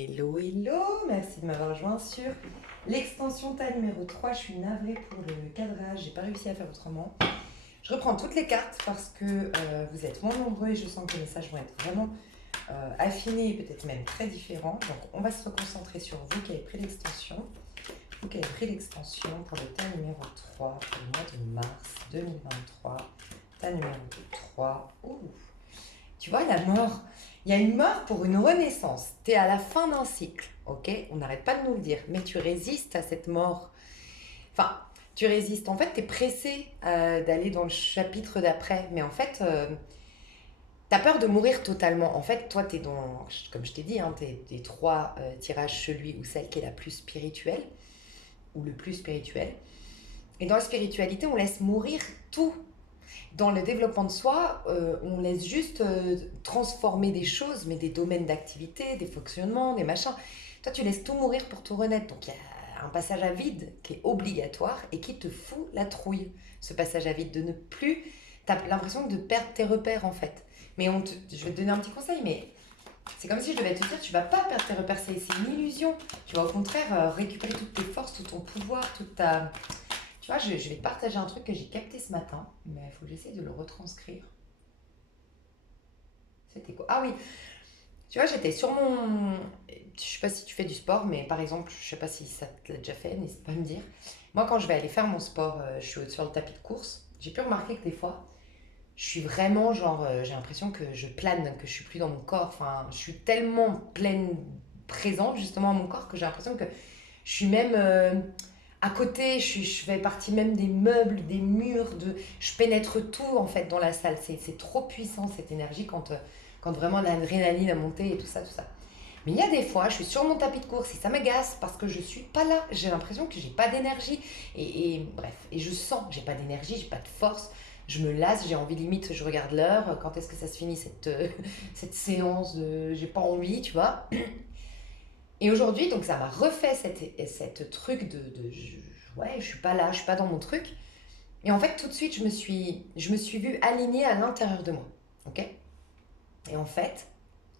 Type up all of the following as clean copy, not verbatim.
Hello, hello, merci de m'avoir rejoint sur l'extension TAS numéro 3. Je suis navrée pour le cadrage, j'ai pas réussi à faire autrement. Je reprends toutes les cartes parce que vous êtes moins nombreux et je sens que les messages vont être vraiment affinés et peut-être même très différents. Donc on va se reconcentrer sur vous qui avez pris l'extension. Vous qui avez pris l'extension pour le TAS numéro 3 pour le mois de mars 2023. TAS numéro 3. Ouh. Tu vois, la mort, il y a une mort pour une renaissance. Tu es à la fin d'un cycle, ok? On n'arrête pas de nous le dire, mais tu résistes à cette mort. Enfin, tu résistes. En fait, tu es pressé d'aller dans le chapitre d'après, mais en fait, tu as peur de mourir totalement. En fait, toi, tu es dans, comme je t'ai dit, hein, tu es des trois tirages, celui ou celle qui est la plus spirituelle, ou le plus spirituel. Et dans la spiritualité, on laisse mourir tout. Dans le développement de soi, on laisse juste transformer des choses, mais des domaines d'activité, des fonctionnements, des machins. Toi, tu laisses tout mourir pour tout renaître. Donc, il y a un passage à vide qui est obligatoire et qui te fout la trouille. Ce passage à vide de ne plus... Tu as l'impression de perdre tes repères, en fait. Mais je vais te donner un petit conseil, mais c'est comme si je devais te dire, tu vas pas perdre tes repères, c'est une illusion. Tu vas au contraire récupérer toutes tes forces, tout ton pouvoir, toute ta... Tu vois, je vais te partager un truc que j'ai capté ce matin, mais il faut que j'essaie de le retranscrire. C'était quoi? Ah oui, tu vois, j'étais sur mon... Je sais pas si tu fais du sport, mais par exemple, je sais pas si ça te l'a déjà fait, n'hésite pas à me dire. Moi, quand je vais aller faire mon sport, je suis sur le tapis de course, j'ai pu remarquer que des fois, je suis vraiment genre, j'ai l'impression que je plane, que je suis plus dans mon corps. Enfin, je suis tellement pleine, présente justement à mon corps que j'ai l'impression que je suis même à côté, je fais partie même des meubles, des murs, je pénètre tout en fait dans la salle. C'est trop puissant cette énergie quand vraiment l'adrénaline a monté et tout ça, tout ça. Mais il y a des fois, je suis sur mon tapis de course et ça m'agace parce que je suis pas là. J'ai l'impression que j'ai pas d'énergie. Bref, et je sens que j'ai pas d'énergie, j'ai pas de force. Je me lasse, j'ai envie limite, je regarde l'heure. Quand est-ce que ça se finit cette séance de j'ai pas envie, tu vois. Et aujourd'hui, donc ça m'a refait cette truc ouais, je suis pas là, je suis pas dans mon truc. Et en fait, tout de suite, je me suis vue alignée à l'intérieur de moi. Ok? Et en fait,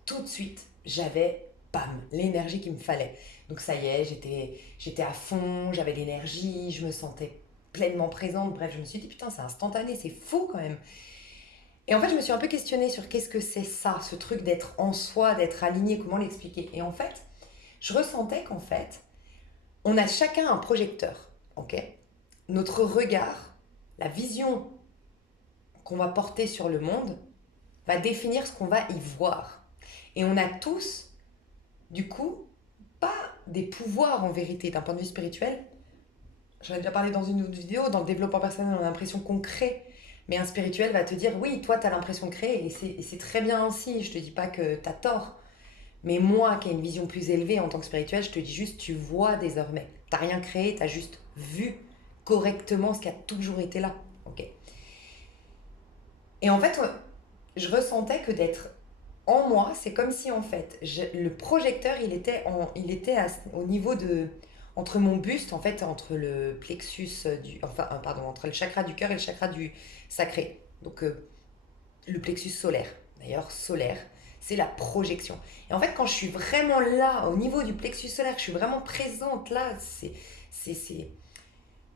tout de suite, j'avais, bam, l'énergie qu'il me fallait. Donc ça y est, j'étais à fond, j'avais l'énergie, je me sentais pleinement présente. Bref, je me suis dit, putain, c'est instantané, c'est fou quand même. Et en fait, je me suis un peu questionnée sur qu'est-ce que c'est ça, ce truc d'être en soi, d'être aligné, comment l'expliquer. Et en fait, je ressentais qu'en fait, on a chacun un projecteur, ok? Notre regard, la vision qu'on va porter sur le monde va définir ce qu'on va y voir. Et on a tous, du coup, pas des pouvoirs en vérité d'un point de vue spirituel. J'en ai déjà parlé dans une autre vidéo, dans le développement personnel, on a l'impression qu'on crée. Mais un spirituel va te dire, oui, toi, tu as l'impression de créer, et c'est très bien ainsi, je te dis pas que tu as tort. Mais moi, qui ai une vision plus élevée en tant que spirituel, je te dis juste, tu vois désormais. T'as rien créé, t'as juste vu correctement ce qui a toujours été là. Ok. Et en fait, je ressentais que d'être en moi, c'est comme si en fait, le projecteur, au niveau de entre mon buste, en fait, entre le plexus enfin, pardon, entre le chakra du cœur et le chakra du sacré. Donc, le plexus solaire. D'ailleurs, solaire, c'est la projection. Et en fait, quand je suis vraiment là, au niveau du plexus solaire, que je suis vraiment présente là, c'est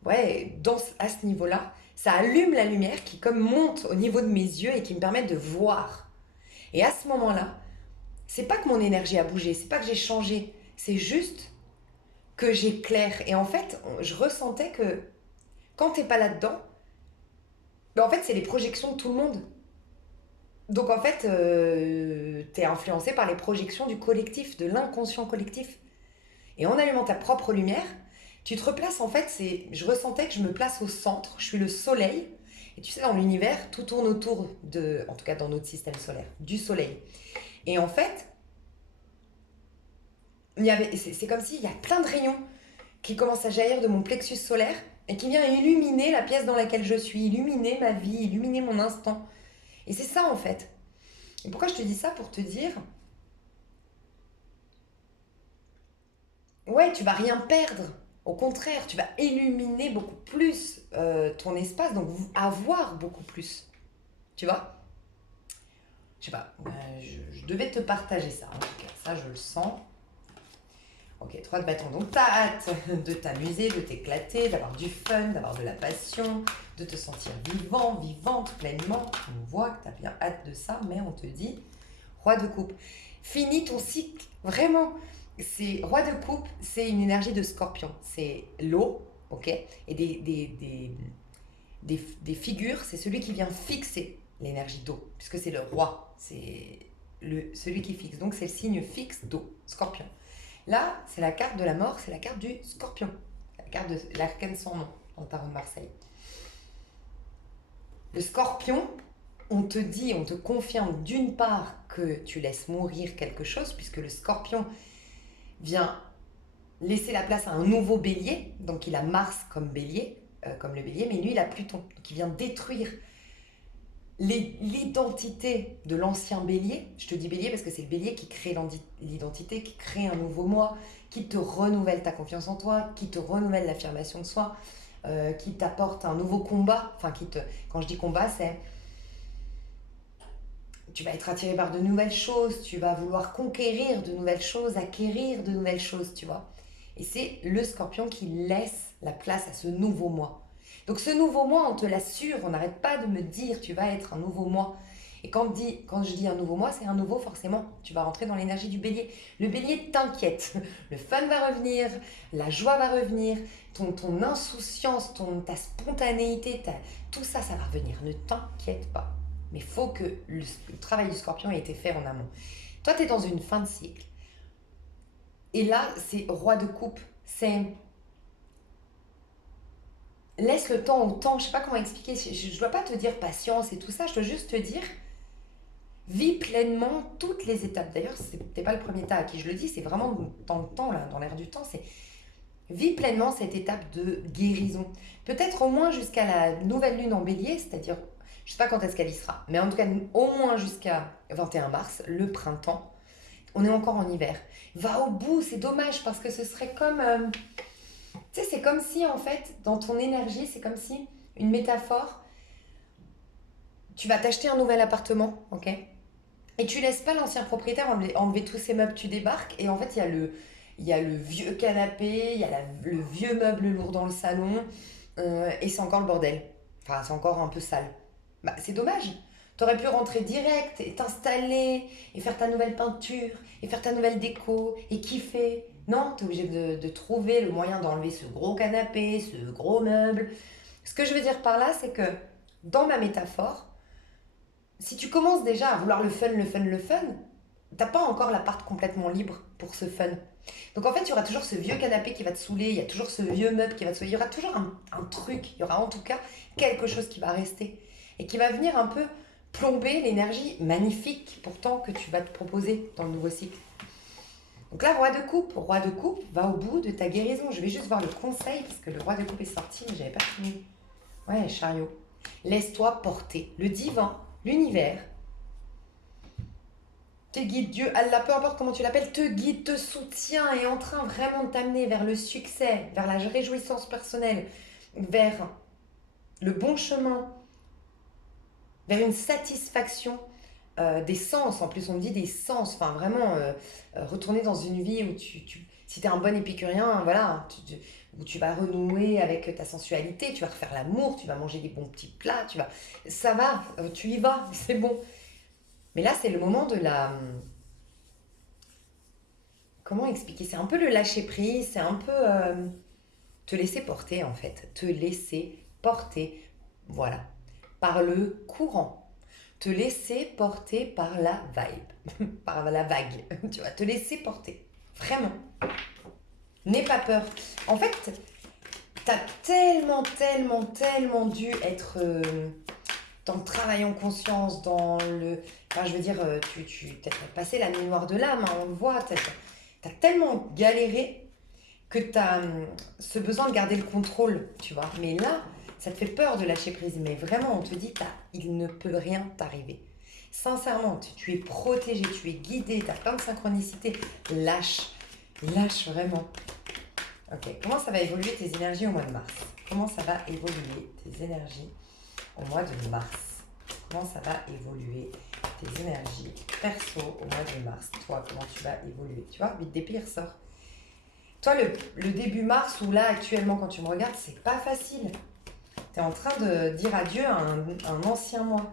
ouais, à ce niveau-là, ça allume la lumière qui comme monte au niveau de mes yeux et qui me permet de voir. Et à ce moment-là, c'est pas que mon énergie a bougé, c'est pas que j'ai changé, c'est juste que j'éclaire. Et en fait, je ressentais que quand t'es pas là-dedans, ben en fait, c'est les projections de tout le monde. Donc en fait, t'es influencé par les projections du collectif, de l'inconscient collectif. Et en allumant ta propre lumière, tu te replaces en fait, je ressentais que je me place au centre, je suis le soleil. Et tu sais, dans l'univers, tout tourne autour en tout cas dans notre système solaire, du soleil. Et en fait, c'est comme s'il y a plein de rayons qui commencent à jaillir de mon plexus solaire et qui vient illuminer la pièce dans laquelle je suis, illuminer ma vie, illuminer mon instant. Et c'est ça en fait. Et pourquoi je te dis ça? Pour te dire, ouais, tu vas rien perdre. Au contraire, tu vas illuminer beaucoup plus ton espace, donc avoir beaucoup plus. Tu vois? Je sais pas, je devais te partager ça en tout cas. Ça, je le sens. Ok, 3 de bâton. Donc, tu as hâte de t'amuser, de t'éclater, d'avoir du fun, d'avoir de la passion, de te sentir vivant, vivante pleinement. On voit que tu as bien hâte de ça, mais on te dit roi de coupe. Finis ton cycle, vraiment. C'est roi de coupe, c'est une énergie de scorpion. C'est l'eau, ok? Et des figures, c'est celui qui vient fixer l'énergie d'eau, puisque c'est le roi, c'est celui qui fixe. Donc, c'est le signe fixe d'eau, scorpion. Là, c'est la carte de la mort, c'est la carte du scorpion. La carte de l'arcane sans nom dans le tarot de Marseille. Le scorpion, on te dit, on te confirme d'une part que tu laisses mourir quelque chose, puisque le scorpion vient laisser la place à un nouveau bélier. Donc il a Mars comme bélier, comme le bélier, mais lui il a Pluton, donc il vient détruire l'identité de l'ancien bélier. Je te dis bélier parce que c'est le bélier qui crée l'identité, qui crée un nouveau moi, qui te renouvelle ta confiance en toi, qui te renouvelle l'affirmation de soi, qui t'apporte un nouveau combat. Enfin, quand je dis combat, c'est tu vas être attiré par de nouvelles choses, tu vas vouloir conquérir de nouvelles choses, acquérir de nouvelles choses, tu vois. Et c'est le scorpion qui laisse la place à ce nouveau moi. Donc ce nouveau moi, on te l'assure, on n'arrête pas de me dire tu vas être un nouveau moi. Et quand je dis un nouveau moi, c'est un nouveau forcément. Tu vas rentrer dans l'énergie du bélier. Le bélier t'inquiète. Le fun va revenir, la joie va revenir, ton insouciance, ta spontanéité, tout ça, ça va revenir. Ne t'inquiète pas. Mais il faut que le travail du scorpion ait été fait en amont. Toi, tu es dans une fin de cycle. Et là, c'est roi de coupe. C'est laisse le temps au temps. Je ne sais pas comment expliquer. Je ne dois pas te dire patience et tout ça. Je dois juste te dire vis pleinement toutes les étapes. D'ailleurs, ce n'était pas le premier tas à qui je le dis. C'est vraiment dans le temps, là, dans l'air du temps. C'est vis pleinement cette étape de guérison. Peut-être au moins jusqu'à la nouvelle lune en bélier, c'est-à-dire je ne sais pas quand est-ce qu'elle y sera, mais en tout cas, au moins jusqu'à 21 mars, le printemps, on est encore en hiver. Va au bout, c'est dommage parce que ce serait comme... tu sais, c'est comme si, en fait, dans ton énergie, c'est comme si, une métaphore, tu vas t'acheter un nouvel appartement, ok? Et tu laisses pas l'ancien propriétaire enlever tous ses meubles, tu débarques, et en fait, il y a le vieux canapé, il y a le vieux meuble lourd dans le salon, et c'est encore le bordel. Enfin, c'est encore un peu sale. Bah, c'est dommage. T'aurais pu rentrer direct et t'installer et faire ta nouvelle peinture et faire ta nouvelle déco et kiffer. Non, t'es obligé de trouver le moyen d'enlever ce gros canapé, ce gros meuble. Ce que je veux dire par là, c'est que dans ma métaphore, si tu commences déjà à vouloir le fun, le fun, le fun, t'as pas encore l'appart complètement libre pour ce fun. Donc en fait, il y aura toujours ce vieux canapé qui va te saouler, il y a toujours ce vieux meuble qui va te saouler, il y aura toujours un truc, il y aura en tout cas quelque chose qui va rester et qui va venir un peu plomber l'énergie magnifique pourtant que tu vas te proposer dans le nouveau cycle. Donc là, roi de coupe, va au bout de ta guérison. Je vais juste voir le conseil parce que le roi de coupe est sorti, mais j'avais pas fini. Ouais, chariot. Laisse-toi porter. Le divin, l'univers, te guide, Dieu, Allah, peu importe comment tu l'appelles, te guide, te soutient et est en train vraiment de t'amener vers le succès, vers la réjouissance personnelle, vers le bon chemin, vers une satisfaction des sens. En plus, on me dit des sens, enfin vraiment retourner dans une vie où si tu es un bon épicurien, voilà, où tu vas renouer avec ta sensualité, tu vas refaire l'amour, tu vas manger des bons petits plats, ça va, tu y vas, c'est bon. Mais là, c'est le moment de la... Comment expliquer? C'est un peu le lâcher prise, c'est un peu te laisser porter en fait, te laisser porter, voilà, par le courant, te laisser porter par la vibe, par la vague, tu vas te laisser porter, vraiment. N'aie pas peur. En fait, t'as tellement dû être dans le travail en conscience, dans le... Enfin, je veux dire, tu t'as passé la nuit noire de l'âme, hein, on le voit, t'as tellement galéré que t'as ce besoin de garder le contrôle, tu vois. Mais là, ça te fait peur de lâcher prise, mais vraiment, on te dit, il ne peut rien t'arriver. Sincèrement, tu es protégé, tu es guidé, tu as plein de synchronicité. Lâche vraiment. Ok, comment ça va évoluer tes énergies au mois de mars? Comment ça va évoluer tes énergies au mois de mars? Comment ça va évoluer tes énergies perso au mois de mars? Toi, comment tu vas évoluer? Tu vois, 8 d'épée ressort. Toi, le début mars, ou là, actuellement, quand tu me regardes, c'est pas facile. Tu es en train de dire adieu à un ancien moi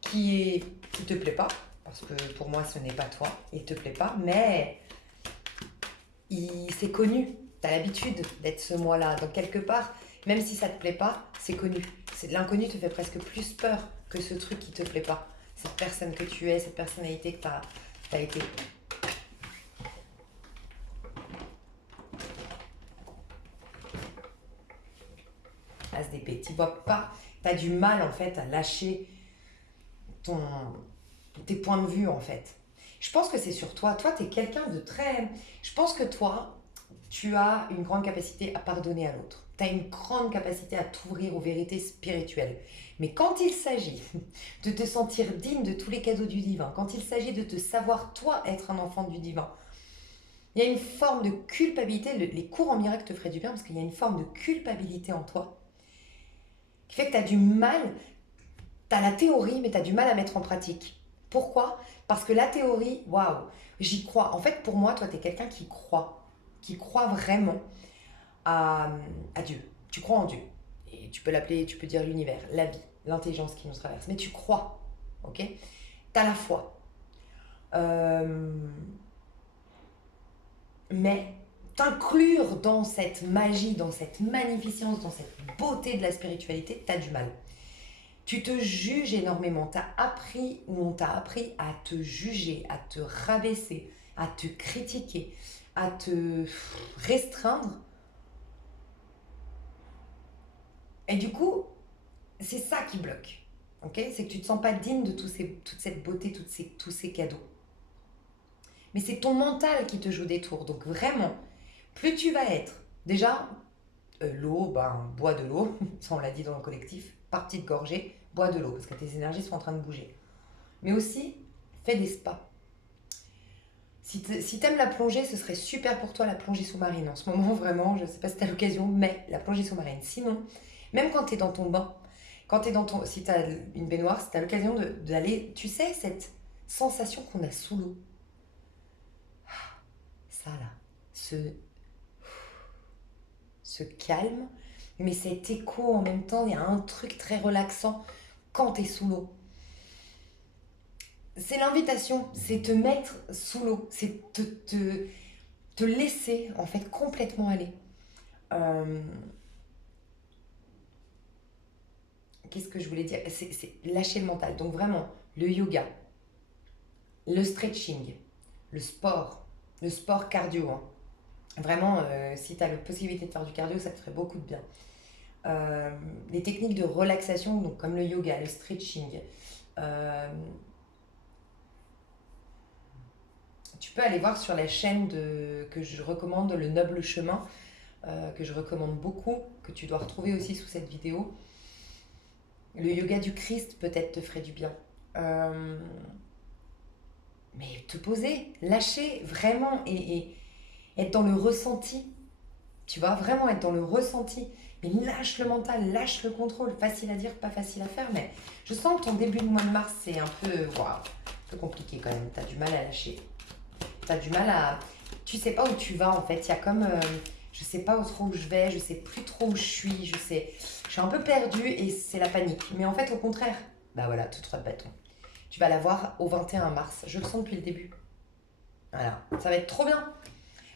qui te plaît pas, parce que pour moi, ce n'est pas toi, il te plaît pas, mais c'est connu. Tu as l'habitude d'être ce moi-là. Donc, quelque part, même si ça te plaît pas, c'est connu. L'inconnu te fait presque plus peur que ce truc qui te plaît pas. Cette personne que tu es, cette personnalité que tu as été. As d'épée. Tu vois pas, tu as du mal en fait à lâcher ton, tes points de vue en fait. Je pense que c'est sur toi. Toi, tu es quelqu'un de très... Je pense que toi, tu as une grande capacité à pardonner à l'autre. Tu as une grande capacité à t'ouvrir aux vérités spirituelles. Mais quand il s'agit de te sentir digne de tous les cadeaux du divin, quand il s'agit de te savoir, toi, être un enfant du divin, il y a une forme de culpabilité. Les cours en miracle te feraient du bien parce qu'il y a une forme de culpabilité en toi qui fait que tu as du mal, tu as la théorie, mais tu as du mal à mettre en pratique. Pourquoi? Parce que la théorie, waouh, j'y crois. En fait, pour moi, toi, tu es quelqu'un qui croit vraiment à Dieu. Tu crois en Dieu. Et tu peux l'appeler, tu peux dire l'univers, la vie, l'intelligence qui nous traverse. Mais tu crois, ok? Tu as la foi. Euh, mais t'inclure dans cette magie, dans cette magnificence, dans cette beauté de la spiritualité, tu as du mal. Tu te juges énormément. T'as appris ou on t'a appris à te juger, à te rabaisser, à te critiquer, à te restreindre. Et du coup, c'est ça qui bloque. Okay, c'est que tu ne te sens pas digne de toute cette beauté, tous ces cadeaux. Mais c'est ton mental qui te joue des tours. Donc vraiment, plus tu vas être, déjà, l'eau, ben, bois de l'eau, ça on l'a dit dans le collectif, par petite gorgée, bois de l'eau, parce que tes énergies sont en train de bouger. Mais aussi, fais des spas. Si t'aimes la plongée, ce serait super pour toi la plongée sous-marine. En ce moment, vraiment, je ne sais pas si tu as l'occasion, mais la plongée sous-marine. Sinon, même quand tu es dans ton bain, si tu as une baignoire, si tu as l'occasion d'aller, tu sais, cette sensation qu'on a sous l'eau. Ça là, ce calme, mais cet écho en même temps, il y a un truc très relaxant quand tu es sous l'eau. C'est l'invitation, c'est te mettre sous l'eau, c'est te laisser en fait complètement aller. Euh, Qu'est-ce que je voulais dire? C'est lâcher le mental. Donc vraiment, le yoga, le stretching, le sport cardio. Hein. Vraiment, si tu as la possibilité de faire du cardio, ça te ferait beaucoup de bien. Les techniques de relaxation, donc comme le yoga, le stretching. Tu peux aller voir sur la chaîne que je recommande, Le Noble Chemin, que je recommande beaucoup, que tu dois retrouver aussi sous cette vidéo. Le yoga du Christ peut-être te ferait du bien. Mais te poser, lâcher vraiment et être dans le ressenti. Tu vois, vraiment être dans le ressenti. Mais lâche le mental, lâche le contrôle. Facile à dire, pas facile à faire, mais je sens que ton début de mois de mars, c'est un peu compliqué quand même. Tu as du mal à lâcher. Tu as du mal à... Tu sais pas où tu vas en fait. Il y a comme... je sais pas trop où je vais, je sais plus trop où je suis, je suis un peu perdue et c'est la panique. Mais en fait, au contraire, bah voilà, tout droit de bâton. Tu vas la voir au 21 mars. Je le sens depuis le début. Voilà, ça va être trop bien.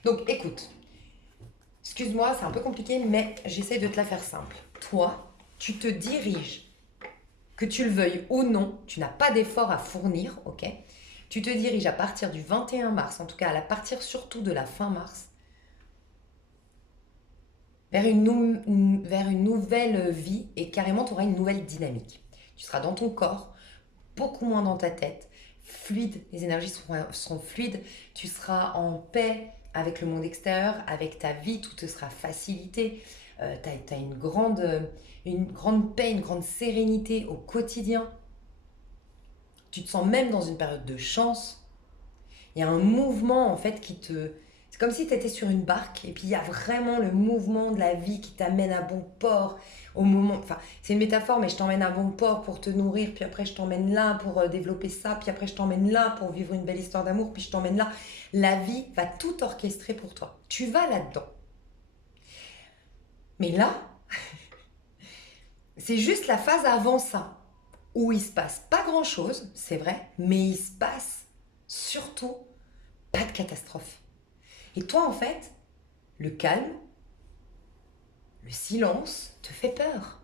Donc écoute, excuse-moi, c'est un peu compliqué, mais j'essaie de te la faire simple. Toi, tu te diriges, que tu le veuilles ou non, tu n'as pas d'effort à fournir, ok? Tu te diriges à partir du 21 mars, en tout cas à partir surtout de la fin mars, vers vers une nouvelle vie et carrément tu auras une nouvelle dynamique. Tu seras dans ton corps, beaucoup moins dans ta tête, fluide, les énergies seront fluides, tu seras en paix avec le monde extérieur, avec ta vie, tout te sera facilité, tu as une grande paix, une grande sérénité au quotidien. Tu te sens même dans une période de chance. Il y a un mouvement en fait c'est comme si tu étais sur une barque et puis il y a vraiment le mouvement de la vie qui t'amène à bon port au moment. Enfin, c'est une métaphore, mais je t'emmène à bon port pour te nourrir, puis après je t'emmène là pour développer ça, puis après je t'emmène là pour vivre une belle histoire d'amour, puis je t'emmène là. La vie va tout orchestrer pour toi. Tu vas là-dedans. Mais là, c'est juste la phase avant ça, où il se passe pas grand-chose, c'est vrai, mais il se passe surtout pas de catastrophe. Et toi, en fait, le calme, le silence te fait peur.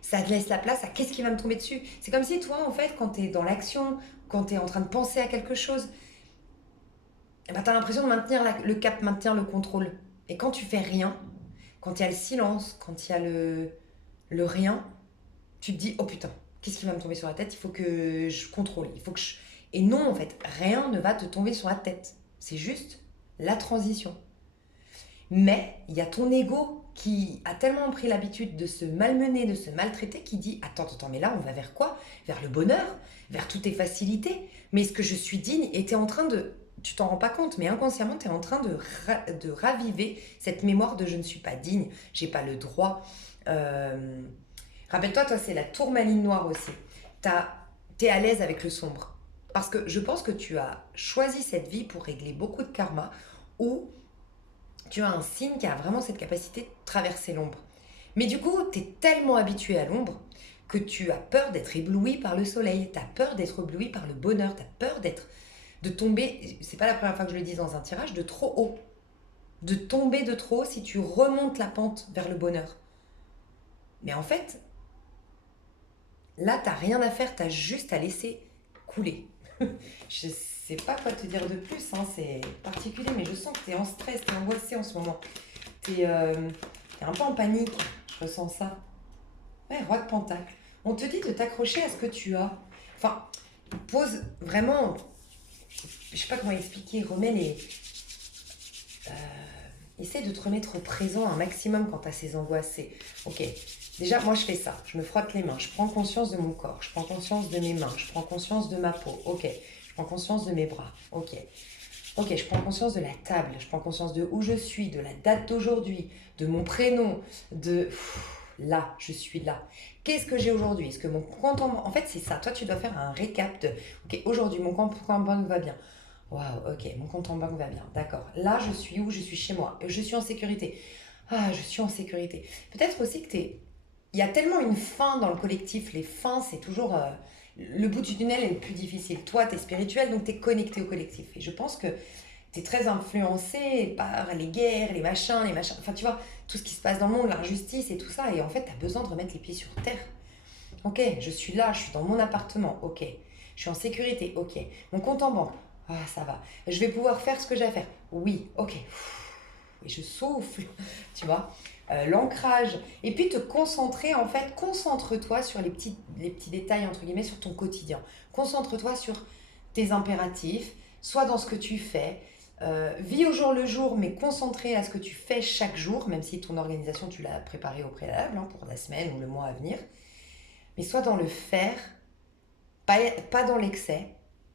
Ça te laisse la place à qu'est-ce qui va me tomber dessus. C'est comme si toi, en fait, quand tu es dans l'action, quand tu es en train de penser à quelque chose, eh ben, tu as l'impression de maintenir le cap, maintenir le contrôle. Et quand tu fais rien, quand il y a le silence, quand il y a le rien, tu te dis, oh putain, qu'est-ce qui va me tomber sur la tête? Il faut que je contrôle. Il faut que je... Et non, en fait, rien ne va te tomber sur la tête. C'est juste la transition. Mais il y a ton ego qui a tellement pris l'habitude de se malmener, de se maltraiter, qui dit, attends, mais là, on va vers quoi? Vers le bonheur, vers toutes tes facilités. Mais est-ce que je suis digne? Et tu es en train de... Tu t'en rends pas compte, mais inconsciemment, tu es en train de raviver cette mémoire de je ne suis pas digne, j'ai pas le droit. Euh, Rappelle-toi, toi, c'est la tourmaline noire aussi. T'es à l'aise avec le sombre. Parce que je pense que tu as choisi cette vie pour régler beaucoup de karma ou tu as un signe qui a vraiment cette capacité de traverser l'ombre. Mais du coup, tu es tellement habitué à l'ombre que tu as peur d'être ébloui par le soleil, tu as peur d'être ébloui par le bonheur, tu as peur de tomber, c'est pas la première fois que je le dis dans un tirage, de trop haut. De tomber de trop haut si tu remontes la pente vers le bonheur. Mais en fait, là, t'as rien à faire, t'as juste à laisser couler. Je sais pas quoi te dire de plus, hein, c'est particulier, mais je sens que t'es en stress, t'es angoissé en ce moment. T'es un peu en panique, je ressens ça. Ouais, roi de pentacle. On te dit de t'accrocher à ce que tu as. Enfin, pose vraiment, je sais pas comment expliquer, remets les... euh, essaie de te remettre au présent un maximum quand t'as ces angoisses. Ok, déjà, moi, je fais ça. Je me frotte les mains. Je prends conscience de mon corps. Je prends conscience de mes mains. Je prends conscience de ma peau. Ok. Je prends conscience de mes bras. Ok. Ok, je prends conscience de la table. Je prends conscience de où je suis, de la date d'aujourd'hui, de mon prénom, de... Là, je suis là. Qu'est-ce que j'ai aujourd'hui? Est-ce que mon compte en banque... En fait, c'est ça. Toi, tu dois faire un récap de... Ok, aujourd'hui, mon compte en banque va bien. Waouh, ok, mon compte en banque va bien. D'accord. Là, je suis où? Je suis chez moi. Je suis en sécurité. Ah, je suis en sécurité. Peut-être aussi que t'es... Il y a tellement une fin dans le collectif. Les fins, c'est toujours... le bout du tunnel est le plus difficile. Toi, tu es spirituel, donc tu es connecté au collectif. Et je pense que tu es très influencé par les guerres, les machins, les machins. Enfin, tu vois, tout ce qui se passe dans le monde, l'injustice et tout ça. Et en fait, tu as besoin de remettre les pieds sur terre. Ok, je suis là, je suis dans mon appartement. Ok, je suis en sécurité. Ok, mon compte en banque. Ah, ça va. Je vais pouvoir faire ce que j'ai à faire. Oui, ok. Et je souffle, tu vois. L'ancrage. Et puis te concentrer, en fait, concentre-toi sur les petits détails, entre guillemets, sur ton quotidien. Concentre-toi sur tes impératifs, soit dans ce que tu fais. Vis au jour le jour, mais concentré à ce que tu fais chaque jour, même si ton organisation, tu l'as préparée au préalable, hein, pour la semaine ou le mois à venir. Mais soit dans le faire, pas dans l'excès,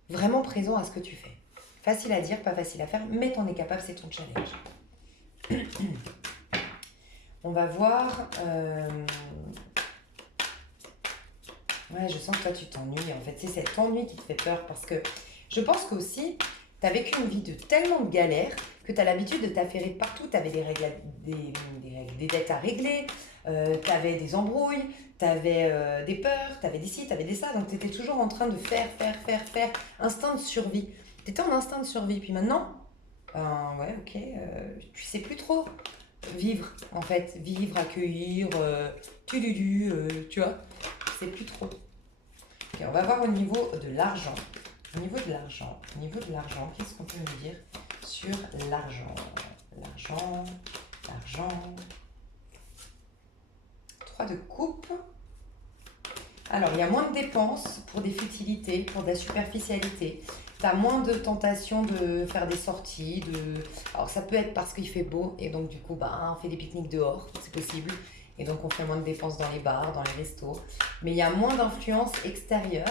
vraiment présent à ce que tu fais. Facile à dire, pas facile à faire, mais t'en es capable, c'est ton challenge. On va voir. Ouais, je sens que toi tu t'ennuies. En fait, c'est cet ennui qui te fait peur parce que je pense qu'aussi, tu as vécu une vie de tellement de galères que tu as l'habitude de t'affairer de partout. Tu avais des dettes à régler, tu avais des embrouilles, tu avais des peurs, tu avais des ci, tu avais des ça. Donc tu étais toujours en train de faire. Instinct de survie. Tu étais en instinct de survie. Puis maintenant, ouais, ok, tu sais plus trop vivre, en fait. Vivre, accueillir, tu vois. Tu sais plus trop. Ok, on va voir au niveau de l'argent. Au niveau de l'argent, qu'est-ce qu'on peut me dire sur l'argent? L'argent. 3 de coupe. Alors, il y a moins de dépenses pour des futilités, pour de la superficialité. Tu as moins de tentation de faire des sorties. Alors, ça peut être parce qu'il fait beau et donc, du coup, on fait des pique-niques dehors, c'est possible. Et donc, on fait moins de dépenses dans les bars, dans les restos. Mais il y a moins d'influence extérieure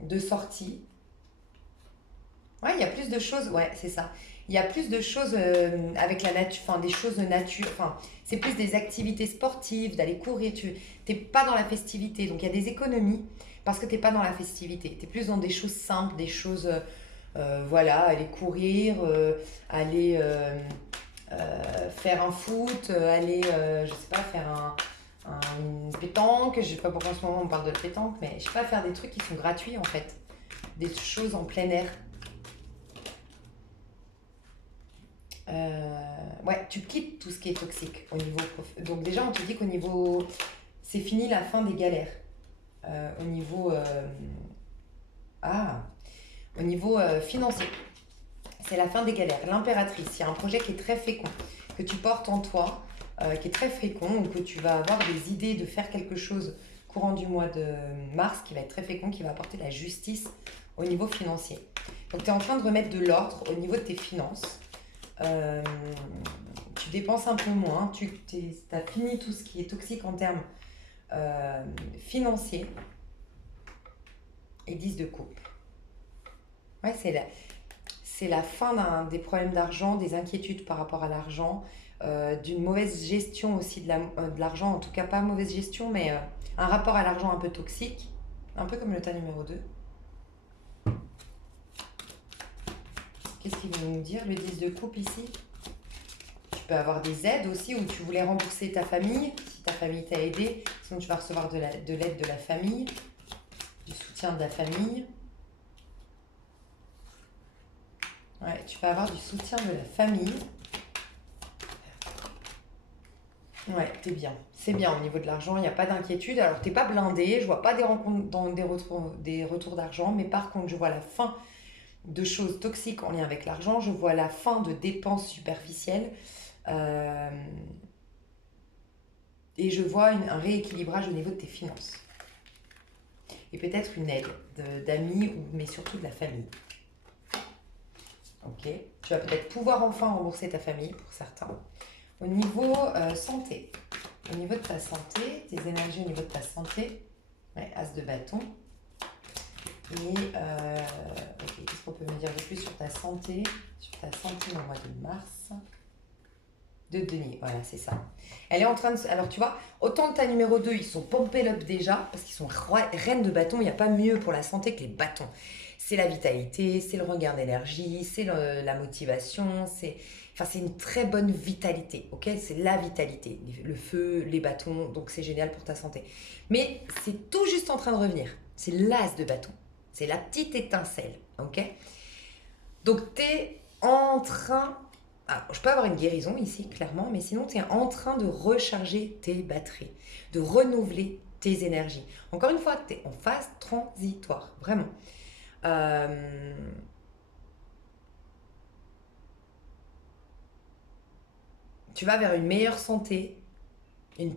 de sortie. il y a plus de choses, ouais, c'est ça. Il y a plus de choses avec la nature, enfin des choses de nature, enfin c'est plus des activités sportives, d'aller courir, tu t'es pas dans la festivité, donc il y a des économies parce que t'es pas dans la festivité, t'es plus dans des choses simples, des choses, voilà, aller courir, aller faire un foot, aller, je sais pas, faire une pétanque, je sais pas pourquoi en ce moment on parle de la pétanque, mais je sais pas, faire des trucs qui sont gratuits en fait, des choses en plein air. Ouais, tu quittes tout ce qui est toxique au niveau. Donc, déjà, on te dit qu'au niveau. C'est fini la fin des galères. Au niveau. Ah, au niveau financier. C'est la fin des galères. L'impératrice, il y a un projet qui est très fécond, que tu portes en toi, qui est très fécond, ou que tu vas avoir des idées de faire quelque chose courant du mois de mars, qui va être très fécond, qui va apporter de la justice au niveau financier. Donc, tu es en train de remettre de l'ordre au niveau de tes finances. Euh, Tu dépenses un peu moins, tu as fini tout ce qui est toxique en termes financiers et 10 de coupe. Ouais, c'est la fin des problèmes d'argent, des inquiétudes par rapport à l'argent, d'une mauvaise gestion aussi de l'argent, en tout cas pas mauvaise gestion, mais un rapport à l'argent un peu toxique, un peu comme le tas numéro 2. Qu'est-ce qu'il veut nous dire le 10 de coupe ici? Tu peux avoir des aides aussi où tu voulais rembourser ta famille, si ta famille t'a aidé, sinon tu vas recevoir de l'aide de la famille, du soutien de la famille. Ouais, tu vas avoir du soutien de la famille. Ouais, t'es bien. C'est bien au niveau de l'argent, il n'y a pas d'inquiétude. Alors, t'es pas blindé, je vois pas des rencontres dans des retours d'argent, mais par contre, je vois la fin de choses toxiques en lien avec l'argent, je vois la fin de dépenses superficielles. euh, et je vois un rééquilibrage au niveau de tes finances. Et peut-être une aide d'amis, mais surtout de la famille. Ok. Tu vas peut-être pouvoir enfin rembourser ta famille pour certains. Au niveau santé, au niveau de ta santé, tes énergies au niveau de ta santé, ouais, as de bâton. Et ok, qu'est-ce qu'on peut me dire de plus sur ta santé? Sur ta santé au mois de mars. De denier, voilà, c'est ça. Elle est en train de. Alors, tu vois, autant que ta numéro 2, ils sont pumped up déjà, parce qu'ils sont reines de bâton. Il n'y a pas mieux pour la santé que les bâtons. C'est la vitalité, c'est le regain d'énergie, c'est la motivation, c'est une très bonne vitalité, ok? C'est la vitalité, le feu, les bâtons, donc c'est génial pour ta santé. Mais c'est tout juste en train de revenir. C'est l'as de bâton. C'est la petite étincelle, ok? Donc, tu es en train. Alors, je peux avoir une guérison ici, clairement, mais sinon, tu es en train de recharger tes batteries, de renouveler tes énergies. Encore une fois, tu es en phase transitoire, vraiment. Euh, Tu vas vers une meilleure santé, une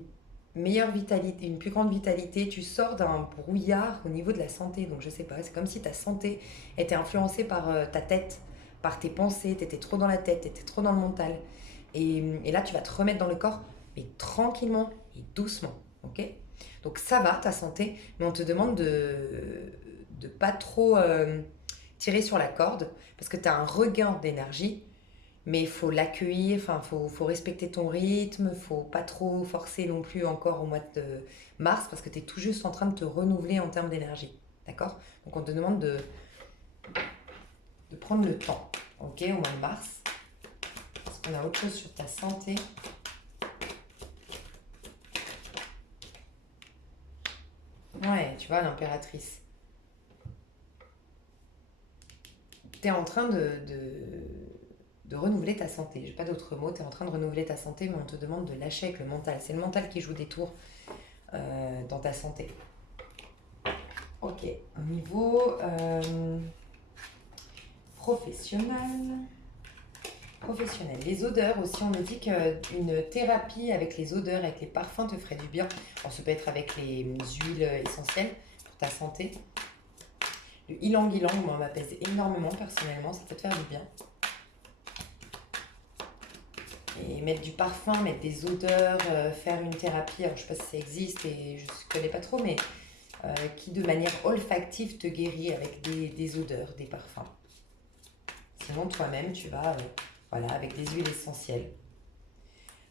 meilleure vitalité, une plus grande vitalité. Tu sors d'un brouillard au niveau de la santé. Donc, je sais pas, c'est comme si ta santé était influencée par ta tête, par tes pensées. Tu étais trop dans la tête, tu étais trop dans le mental. Et là, tu vas te remettre dans le corps, mais tranquillement et doucement. Ok? Donc, ça va, ta santé, mais on te demande de pas trop tirer sur la corde parce que tu as un regain d'énergie, mais il faut l'accueillir, enfin, faut respecter ton rythme, faut pas trop forcer non plus encore au mois de mars parce que tu es tout juste en train de te renouveler en termes d'énergie. D'accord? Donc, on te demande de prendre le temps, ok, au mois de mars. Est-ce qu'on a autre chose sur ta santé? Ouais, tu vois, l'impératrice. Tu es en train de renouveler ta santé. J'ai pas d'autre mot, tu es en train de renouveler ta santé, mais on te demande de lâcher avec le mental. C'est le mental qui joue des tours dans ta santé. Ok, au niveau professionnel. Professionnel. Les odeurs aussi, on me dit qu'une thérapie avec les odeurs, avec les parfums te ferait du bien. Alors, ça peut être avec les huiles essentielles pour ta santé. Le ylang-ylang, moi, m'apaise énormément personnellement, ça peut te faire du bien. Et mettre du parfum, mettre des odeurs, faire une thérapie, alors je sais pas si ça existe et je ne connais pas trop, mais qui de manière olfactive te guérit avec des odeurs, des parfums. sinon, toi-même, tu vas, voilà, avec des huiles essentielles.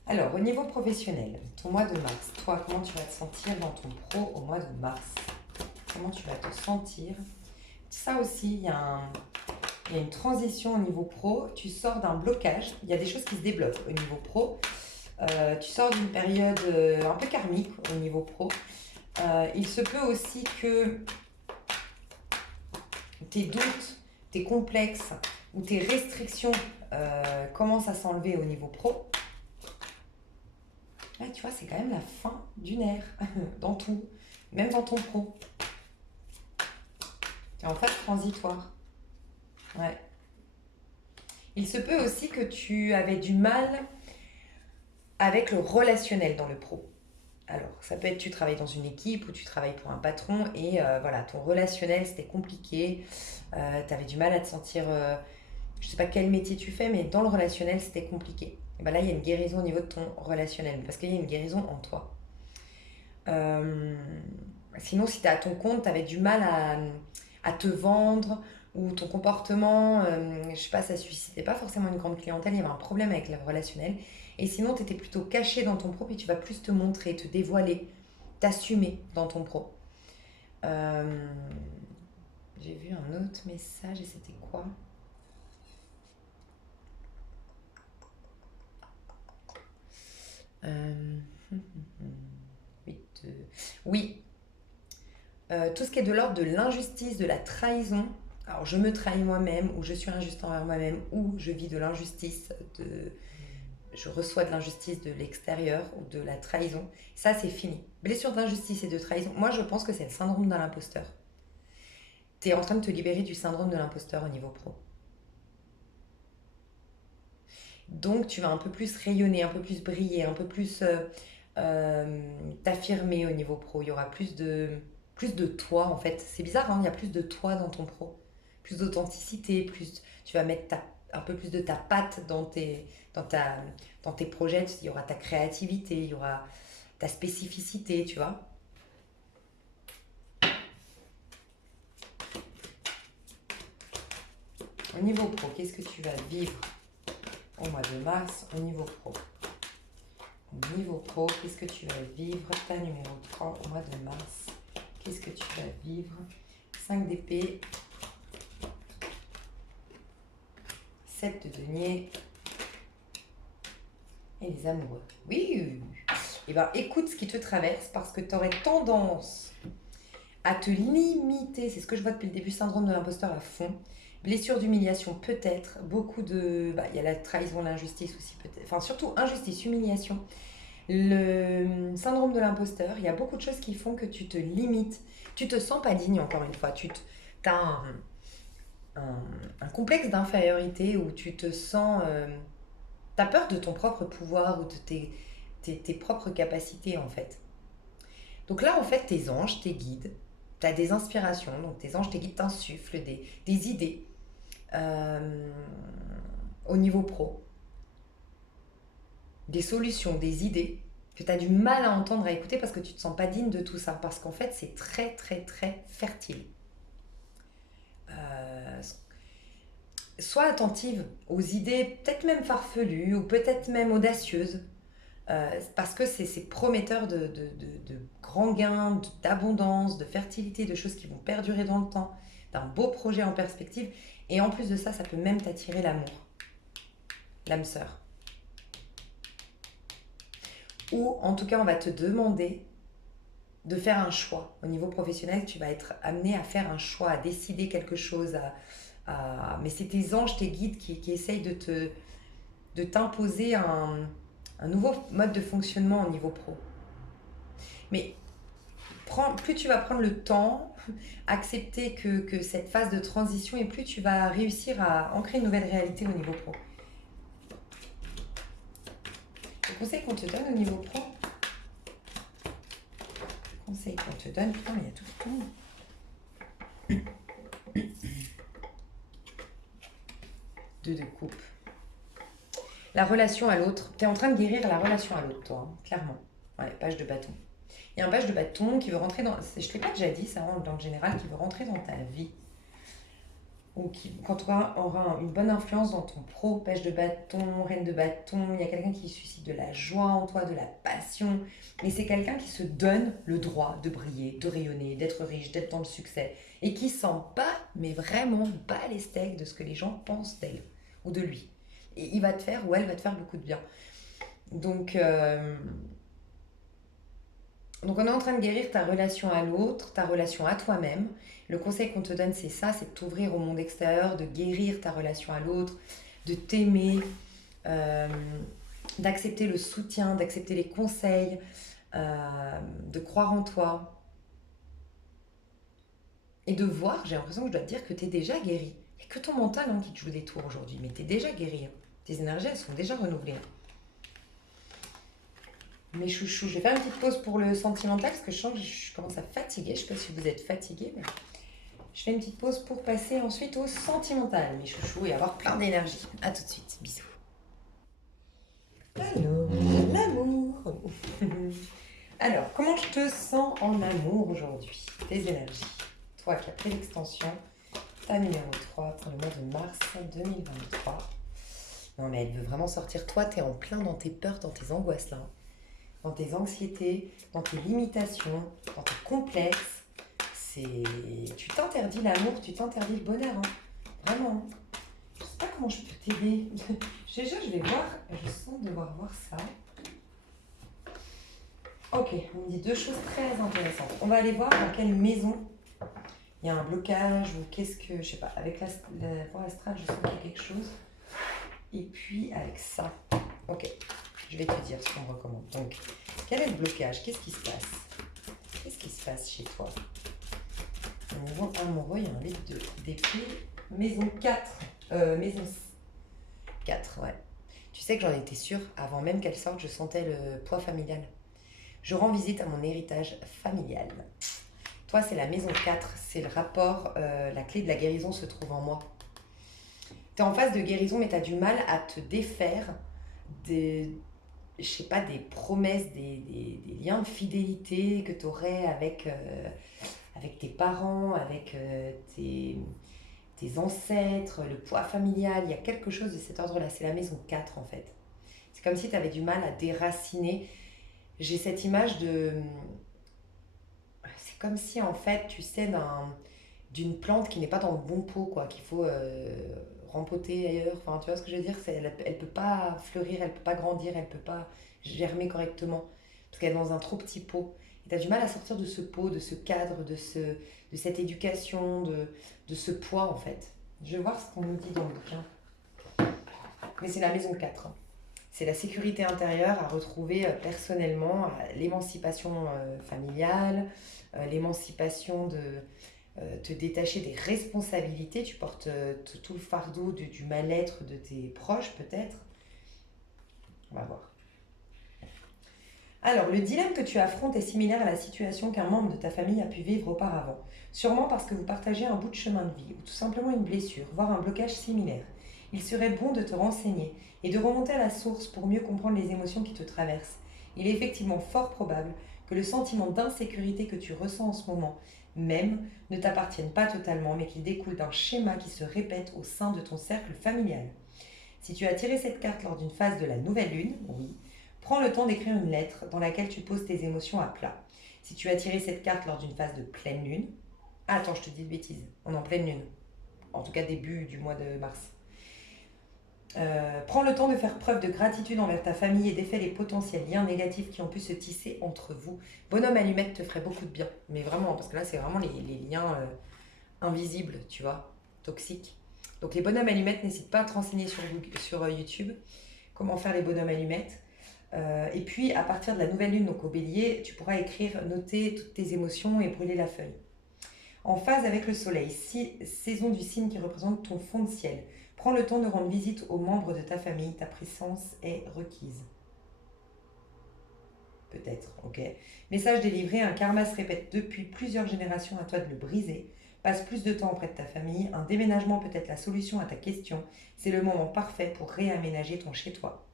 Alors, au niveau professionnel, ton mois de mars, toi, comment tu vas te sentir dans ton pro au mois de mars? Comment tu vas te sentir? Ça aussi, il y a une transition au niveau pro. Tu sors d'un blocage. Il y a des choses qui se débloquent au niveau pro. Tu sors d'une période un peu karmique au niveau pro. Il se peut aussi que tes doutes, tes complexes ou tes restrictions commencent à s'enlever au niveau pro. Là, tu vois, c'est quand même la fin d'une ère dans tout, même dans ton pro. Et en phase transitoire. Ouais. Il se peut aussi que tu avais du mal avec le relationnel dans le pro. Alors, ça peut être tu travailles dans une équipe ou tu travailles pour un patron et voilà, ton relationnel c'était compliqué. Tu avais du mal à te sentir, je ne sais pas quel métier tu fais, mais dans le relationnel c'était compliqué. Et ben là, il y a une guérison au niveau de ton relationnel parce qu'il y a une guérison en toi. Euh, Sinon, si tu es à ton compte, tu avais du mal à te vendre ou ton comportement, je sais pas, ça suscitait pas forcément une grande clientèle, il y avait un problème avec le relationnel. Et sinon, tu étais plutôt caché dans ton pro, puis tu vas plus te montrer, te dévoiler, t'assumer dans ton pro. Euh, j'ai vu un autre message et c'était quoi? euh, huit, Oui, tout ce qui est de l'ordre de l'injustice, de la trahison. Alors, je me trahis moi-même, ou je suis injuste envers moi-même, ou je vis de l'injustice, je reçois de l'injustice de l'extérieur ou de la trahison. Ça, c'est fini. Blessure d'injustice et de trahison, moi, je pense que c'est le syndrome de l'imposteur. Tu es en train de te libérer du syndrome de l'imposteur au niveau pro. Donc, tu vas un peu plus rayonner, un peu plus briller, un peu plus t'affirmer au niveau pro. Il y aura plus de toi, en fait. C'est bizarre, hein, il y a plus de toi dans ton pro. Plus d'authenticité, plus, tu vas mettre un peu plus de ta patte dans, ta, dans tes projets. Il y aura ta créativité, il y aura ta spécificité, tu vois. Au niveau pro, qu'est-ce que tu vas vivre au mois de mars au niveau pro? Au niveau pro, qu'est-ce que tu vas vivre? Ta numéro 3 au mois de mars. Qu'est-ce que tu vas vivre? 5 d'épée, 7 de denier et les amoureux. Oui. Eh bien, écoute ce qui te traverse parce que tu aurais tendance à te limiter. C'est ce que je vois depuis le début, syndrome de l'imposteur à fond. Blessure d'humiliation peut-être. Beaucoup de... il y a la trahison, l'injustice aussi peut-être. Enfin, surtout injustice, humiliation. Le syndrome de l'imposteur, il y a beaucoup de choses qui font que tu te limites. Tu te sens pas digne, encore une fois. As un complexe d'infériorité où tu te sens... tu as peur de ton propre pouvoir ou de tes propres capacités, en fait. Donc là, en fait, tes anges, tes guides, tu as des inspirations. Donc tes anges, tes guides t'insufflent des idées euh, au niveau pro, des solutions, des idées que tu as du mal à entendre, à écouter parce que tu te sens pas digne de tout ça. Parce qu'en fait, c'est très, très, très fertile. Euh, Sois attentive aux idées, peut-être même farfelues ou peut-être même audacieuses, parce que c'est prometteur de grands gains, d'abondance, de fertilité, de choses qui vont perdurer dans le temps, d'un beau projet en perspective. Et en plus de ça, ça peut même t'attirer l'amour, l'âme sœur. Ou en tout cas, on va te demander de faire un choix. Au niveau professionnel, tu vas être amené à faire un choix, à décider quelque chose. Mais c'est tes anges, tes guides qui essayent de t'imposer un nouveau mode de fonctionnement au niveau pro. Mais plus tu vas prendre le temps, accepter que cette phase de transition, et plus tu vas réussir à ancrer une nouvelle réalité au niveau pro. Le conseil qu'on te donne au niveau pro, le conseil qu'on te donne, putain, mais il y a tout le temps. Deux de coupe. La relation à l'autre. Tu es en train de guérir la relation à l'autre, toi, hein, clairement. Ouais, page de bâton. Il y a un page de bâton qui veut rentrer dans... Je ne t'ai pas déjà dit, ça rentre dans le général, qui veut rentrer dans ta vie. ou quand tu auras une bonne influence dans ton pro, pêche de bâton, reine de bâton, il y a quelqu'un qui suscite de la joie en toi, de la passion, mais c'est quelqu'un qui se donne le droit de briller, de rayonner, d'être riche, d'être dans le succès, et qui s'en bat, mais vraiment bat les steaks de ce que les gens pensent d'elle ou de lui. Et il va te faire ou elle va te faire beaucoup de bien. Donc, donc on est en train de guérir ta relation à l'autre, ta relation à toi-même. Le conseil qu'on te donne, c'est ça, c'est de t'ouvrir au monde extérieur, de guérir ta relation à l'autre, de t'aimer, euh, d'accepter le soutien, d'accepter les conseils, de croire en toi et de voir, j'ai l'impression que je dois te dire que tu es déjà guéri. Il n'y a que ton mental hein, qui te joue des tours aujourd'hui, mais tu es déjà guéri. Hein. Tes énergies, elles sont déjà renouvelées. Hein. Mes chouchous, je vais faire une petite pause pour le sentimental parce que je sens que je commence à fatiguer. Je ne sais pas si vous êtes fatigués, mais je fais une petite pause pour passer ensuite au sentimental, mes chouchous, et avoir plein d'énergie. A tout de suite, bisous. Alors, l'amour. Alors, comment je te sens en amour aujourd'hui? Tes énergies. Toi qui as pris l'extension, ta numéro 3 pour le mois de mars 2023. Non mais elle veut vraiment sortir. Toi, tu es en plein dans tes peurs, dans tes angoisses là. Dans tes anxiétés, dans tes limitations, dans tes complexes. Tu t'interdis l'amour, tu t'interdis le bonheur. Hein. Vraiment. Je sais pas comment je peux t'aider. Déjà, je vais voir. Je sens devoir voir ça. Ok, on me dit deux choses très intéressantes. On va aller voir dans quelle maison il y a un blocage ou qu'est-ce que, je sais pas, avec la voie astrale, je sens qu'il y a quelque chose. Et puis avec ça, ok, je vais te dire ce qu'on me recommande. Donc, quel est le blocage? Qu'est-ce qui se passe? Qu'est-ce qui se passe chez toi? Au niveau amoureux, il y a un livre d'épée, maison 4, maison 4, ouais. Tu sais que j'en étais sûre, avant même qu'elle sorte, je sentais le poids familial. Je rends visite à mon héritage familial. Toi, c'est la maison 4, c'est le rapport, la clé de la guérison se trouve en moi. Tu es en phase de guérison, mais tu as du mal à te défaire des, je sais pas, des promesses, des liens de fidélité que tu aurais avec tes parents, avec tes ancêtres, le poids familial. Il y a quelque chose de cet ordre-là. C'est la maison 4 en fait. C'est comme si tu avais du mal à déraciner. J'ai cette image de... C'est comme si en fait, tu sais, d'une plante qui n'est pas dans le bon pot, quoi, qu'il faut rempoter ailleurs. Enfin, tu vois ce que je veux dire? Elle peut pas fleurir, elle peut pas grandir, elle peut pas germer correctement parce qu'elle est dans un trop petit pot. Et tu as du mal à sortir de ce pot, de ce cadre, de cette éducation, de ce poids en fait. Je vais voir ce qu'on nous dit dans le bouquin. Mais c'est la maison 4. Hein. C'est la sécurité intérieure à retrouver personnellement, l'émancipation familiale, l'émancipation de te détacher des responsabilités. Tu portes tout le fardeau du mal-être de tes proches peut-être. On va voir. Alors, le dilemme que tu affrontes est similaire à la situation qu'un membre de ta famille a pu vivre auparavant. Sûrement parce que vous partagez un bout de chemin de vie ou tout simplement une blessure, voire un blocage similaire. Il serait bon de te renseigner et de remonter à la source pour mieux comprendre les émotions qui te traversent. Il est effectivement fort probable que le sentiment d'insécurité que tu ressens en ce moment même ne t'appartienne pas totalement, mais qu'il découle d'un schéma qui se répète au sein de ton cercle familial. Si tu as tiré cette carte lors d'une phase de la nouvelle lune, oui, prends le temps d'écrire une lettre dans laquelle tu poses tes émotions à plat. Si tu as tiré cette carte lors d'une phase de pleine lune, attends, je te dis de bêtises, on est en pleine lune, en tout cas début du mois de mars. Prends le temps de faire preuve de gratitude envers ta famille et défais les potentiels liens négatifs qui ont pu se tisser entre vous. Bonhomme allumette te ferait beaucoup de bien, mais vraiment, parce que là c'est vraiment les liens invisibles, tu vois, toxiques. Donc les bonhommes allumettes, n'hésite pas à te renseigner sur YouTube comment faire les bonhommes allumettes. Et puis à partir de la nouvelle lune, donc au bélier, tu pourras écrire, noter toutes tes émotions et brûler la feuille. En phase avec le soleil, saison du signe qui représente ton fond de ciel. Prends le temps de rendre visite aux membres de ta famille, ta présence est requise. Peut-être, ok. Message délivré, un karma se répète depuis plusieurs générations, à toi de le briser. Passe plus de temps auprès de ta famille, un déménagement peut être la solution à ta question. C'est le moment parfait pour réaménager ton chez-toi.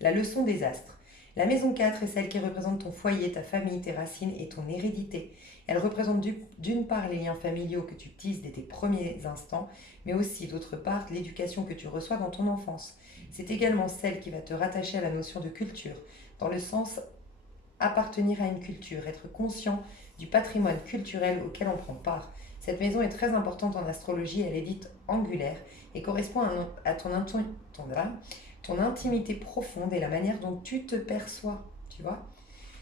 La leçon des astres. La maison 4 est celle qui représente ton foyer, ta famille, tes racines et ton hérédité. Elle représente d'une part les liens familiaux que tu tisses dès tes premiers instants, mais aussi d'autre part l'éducation que tu reçois dans ton enfance. C'est également celle qui va te rattacher à la notion de culture, dans le sens appartenir à une culture, être conscient du patrimoine culturel auquel on prend part. Cette maison est très importante en astrologie, elle est dite angulaire et correspond à ton intimité profonde et la manière dont tu te perçois, tu vois.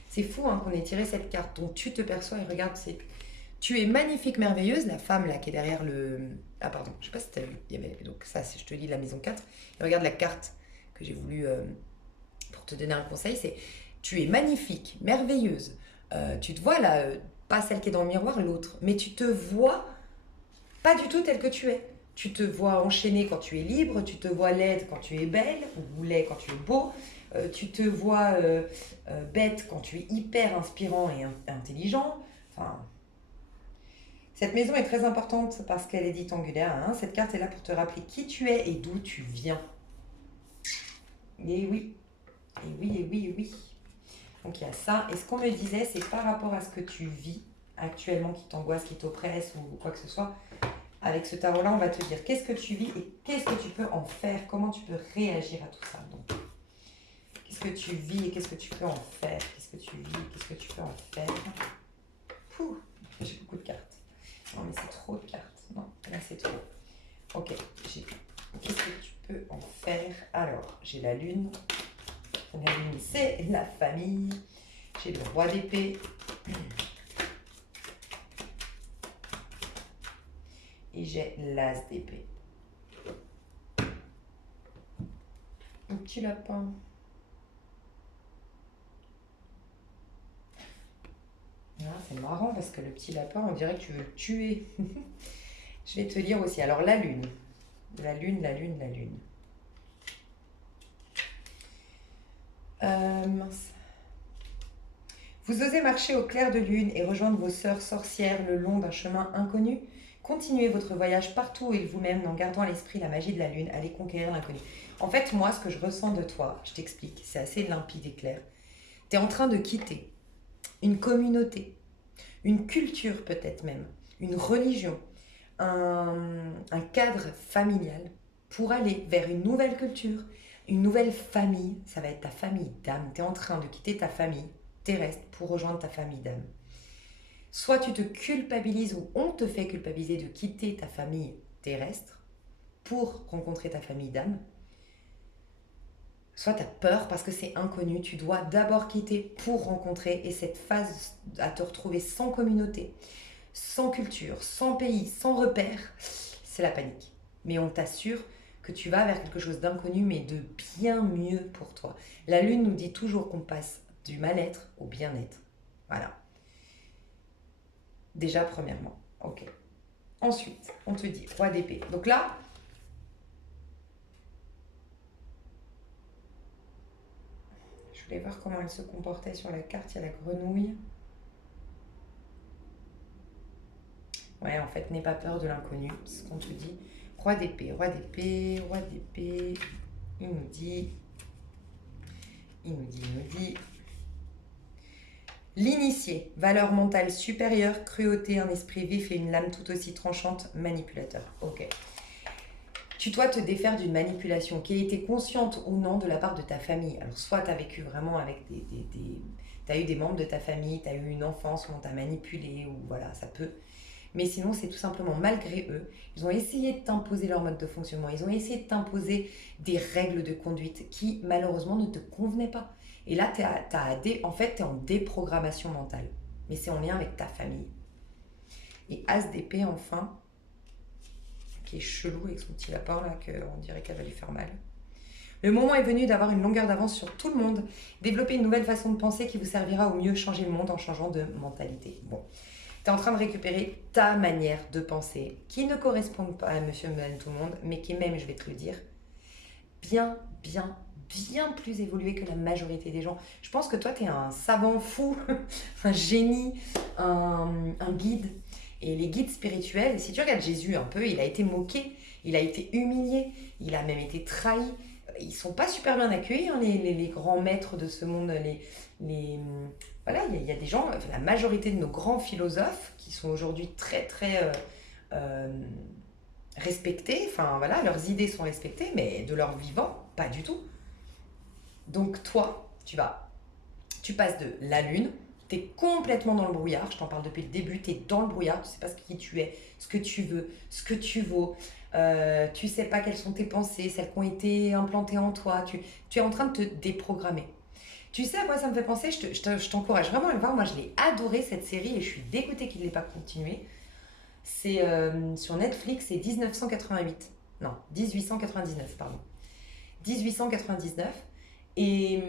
C'est fou hein, qu'on ait tiré cette carte dont tu te perçois et regarde, c'est tu es magnifique, merveilleuse, la femme là qui est derrière le... Ah pardon, je sais pas si tu as vu, il y avait... donc ça je te lis la maison 4, et regarde la carte que j'ai voulu, pour te donner un conseil, c'est tu es magnifique, merveilleuse, tu te vois là, pas celle qui est dans le miroir, l'autre, mais tu te vois pas du tout telle que tu es. Tu te vois enchaînée quand tu es libre, tu te vois laide quand tu es belle, ou laid quand tu es beau, tu te vois bête quand tu es hyper inspirant et intelligent. Enfin, cette maison est très importante parce qu'elle est dite angulaire. Hein. Cette carte est là pour te rappeler qui tu es et d'où tu viens. Et oui, et oui, et oui, et oui. Donc il y a ça. Et ce qu'on me disait, c'est par rapport à ce que tu vis actuellement qui t'angoisse, qui t'oppresse ou quoi que ce soit. Avec ce tarot-là, on va te dire qu'est-ce que tu vis et qu'est-ce que tu peux en faire, comment tu peux réagir à tout ça. Donc, qu'est-ce que tu vis et qu'est-ce que tu peux en faire? Qu'est-ce que tu vis et qu'est-ce que tu peux en faire? Pouh, j'ai beaucoup de cartes. Non, mais c'est trop de cartes. Non, là, c'est trop. Ok, qu'est-ce que tu peux en faire? Alors, j'ai la lune. La lune, c'est la famille. J'ai le roi d'épée. Et j'ai l'as d'épée. Un petit lapin. Ah, c'est marrant parce que le petit lapin, on dirait que tu veux le tuer. Je vais te lire aussi. Alors, la lune. La lune, la lune, la lune. Mince. Vous osez marcher au clair de lune et rejoindre vos sœurs sorcières le long d'un chemin inconnu? Continuez votre voyage partout où il vous-même en gardant à l'esprit la magie de la lune. Allez conquérir l'inconnu. En fait, moi, ce que je ressens de toi, je t'explique, c'est assez limpide et clair. Tu es en train de quitter une communauté, une culture peut-être même, une religion, un cadre familial pour aller vers une nouvelle culture, une nouvelle famille. Ça va être ta famille d'âme. Tu es en train de quitter ta famille terrestre pour rejoindre ta famille d'âme. Soit tu te culpabilises ou on te fait culpabiliser de quitter ta famille terrestre pour rencontrer ta famille d'âme. Soit tu as peur parce que c'est inconnu, tu dois d'abord quitter pour rencontrer, et cette phase à te retrouver sans communauté, sans culture, sans pays, sans repère, c'est la panique. Mais on t'assure que tu vas vers quelque chose d'inconnu mais de bien mieux pour toi. La lune nous dit toujours qu'on passe du mal-être au bien-être. Voilà. Déjà, premièrement. Ok. Ensuite, on te dit roi d'épée. Donc là, je voulais voir comment elle se comportait sur la carte. Il y a la grenouille. Ouais, en fait, n'aie pas peur de l'inconnu. C'est ce qu'on te dit. Roi d'épée, roi d'épée, roi d'épée. Il nous dit. L'initié, valeur mentale supérieure, cruauté, un esprit vif et une lame tout aussi tranchante, manipulateur. Ok. Tu dois te défaire d'une manipulation qui a été consciente ou non de la part de ta famille. Alors, soit tu as vécu vraiment avec tu as eu des membres de ta famille, tu as eu une enfance où on t'a manipulé, ou voilà, ça peut. Mais sinon, c'est tout simplement malgré eux. Ils ont essayé de t'imposer leur mode de fonctionnement. Ils ont essayé de t'imposer des règles de conduite qui, malheureusement, ne te convenaient pas. Et là, en fait, tu es en déprogrammation mentale. Mais c'est en lien avec ta famille. Et As d'épée, enfin, qui est chelou avec son petit lapin, là, qu'on dirait qu'elle va lui faire mal. Le moment est venu d'avoir une longueur d'avance sur tout le monde. Développer une nouvelle façon de penser qui vous servira au mieux changer le monde en changeant de mentalité. Bon. Tu es en train de récupérer ta manière de penser qui ne correspond pas à monsieur, madame, tout le monde, mais qui est même, je vais te le dire, bien plus évolué que la majorité des gens. Je pense que toi, tu es un savant fou, un génie, un guide. Et les guides spirituels, si tu regardes Jésus un peu, il a été moqué, il a été humilié, il a même été trahi. ils sont pas super bien accueillis, hein, les grands maîtres de ce monde. Les, voilà, il y a des gens, enfin, la majorité de nos grands philosophes qui sont aujourd'hui très, très euh, respectés, enfin voilà, leurs idées sont respectées, mais de leur vivant, pas du tout. Donc toi, tu passes de la lune, tu es complètement dans le brouillard, je t'en parle depuis le début, tu es dans le brouillard, tu sais pas qui tu es, ce que tu veux, ce que tu vaux, tu sais pas quelles sont tes pensées, celles qui ont été implantées en toi, tu es en train de te déprogrammer. Tu sais à quoi ça me fait penser? Je t'encourage vraiment à le voir. Moi, je l'ai adoré cette série et je suis dégoûtée qu'il ne l'ait pas continuée. C'est sur Netflix, c'est 1988. Non, 1899, pardon. 1899. Et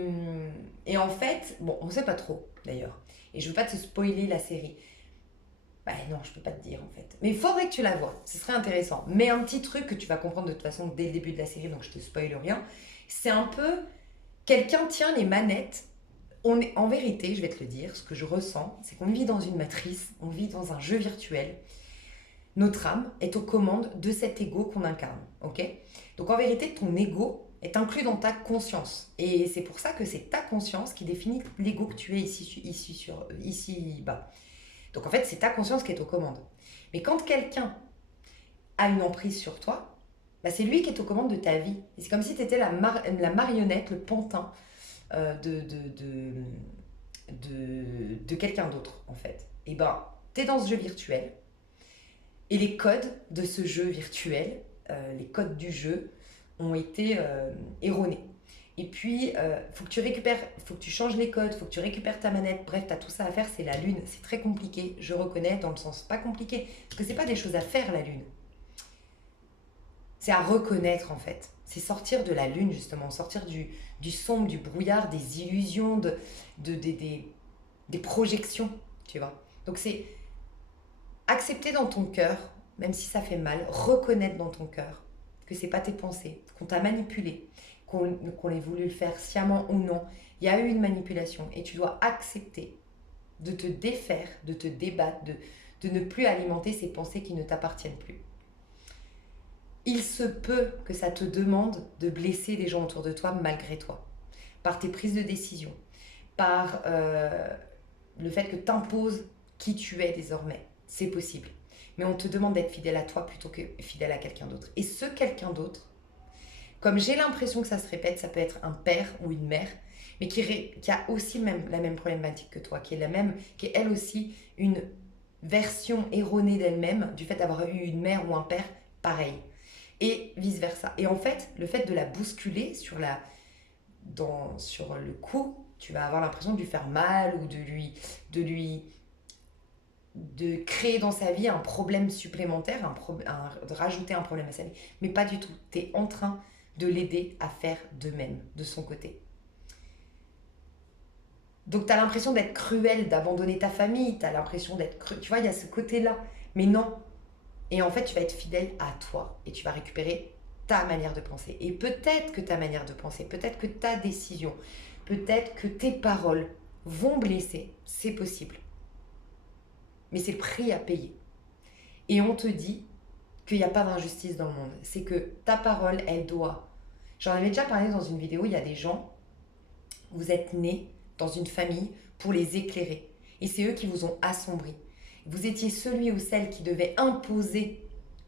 en fait, bon, on ne sait pas trop d'ailleurs. Et je ne veux pas te spoiler la série. Bah non, je peux pas te dire en fait. Mais il faudrait que tu la vois, ce serait intéressant. Mais un petit truc que tu vas comprendre de toute façon dès le début de la série, donc je te spoile rien. C'est un peu quelqu'un tient les manettes. En vérité, je vais te le dire, ce que je ressens, c'est qu'on vit dans une matrice, on vit dans un jeu virtuel. Notre âme est aux commandes de cet ego qu'on incarne, ok? Donc en vérité, ton ego est inclus dans ta conscience. Et c'est pour ça que c'est ta conscience qui définit l'ego que tu es ici bas. Donc en fait, c'est ta conscience qui est aux commandes. Mais quand quelqu'un a une emprise sur toi, bah, c'est lui qui est aux commandes de ta vie. Et c'est comme si tu étais la marionnette, le pantin de quelqu'un d'autre, en fait. Et ben, tu es dans ce jeu virtuel. Et les codes de ce jeu virtuel, les codes du jeu, ont été erronés. Et puis, faut que tu récupères, faut que tu changes les codes, faut que tu récupères ta manette. Bref, tu as tout ça à faire, c'est la lune. C'est très compliqué, je reconnais, dans le sens pas compliqué. Parce que c'est pas des choses à faire, la lune. C'est à reconnaître, en fait. C'est sortir de la lune, justement, sortir du sombre, du brouillard, des illusions, des projections, tu vois. Donc, c'est accepter dans ton cœur, même si ça fait mal, reconnaître dans ton cœur que c'est pas tes pensées, qu'on t'a manipulé, qu'on ait voulu le faire sciemment ou non. Il y a eu une manipulation et tu dois accepter de te défaire, de te débattre, de ne plus alimenter ces pensées qui ne t'appartiennent plus. Il se peut que ça te demande de blesser des gens autour de toi malgré toi, par tes prises de décision, par le fait que tu imposes qui tu es désormais. C'est possible. Mais on te demande d'être fidèle à toi plutôt que fidèle à quelqu'un d'autre. Et ce quelqu'un d'autre, comme j'ai l'impression que ça se répète, ça peut être un père ou une mère, mais qui a aussi la même problématique que toi, qui est elle aussi une version erronée d'elle-même, du fait d'avoir eu une mère ou un père pareil. Et vice-versa. Et en fait, le fait de la bousculer sur le coup, tu vas avoir l'impression de lui faire mal ou de créer dans sa vie un problème supplémentaire, de rajouter un problème à sa vie. Mais pas du tout. Tu es en train de l'aider à faire de même, de son côté. Donc tu as l'impression d'être cruel, d'abandonner ta famille, tu as l'impression d'être cruel. Tu vois, il y a ce côté-là. Mais non. Et en fait, tu vas être fidèle à toi et tu vas récupérer ta manière de penser. Et peut-être que ta manière de penser, peut-être que ta décision, peut-être que tes paroles vont blesser. C'est possible. Mais c'est le prix à payer. Et on te dit qu'il n'y a pas d'injustice dans le monde. C'est que ta parole, elle doit... J'en avais déjà parlé dans une vidéo, il y a des gens, vous êtes nés dans une famille pour les éclairer. Et c'est eux qui vous ont assombri. Vous étiez celui ou celle qui devait imposer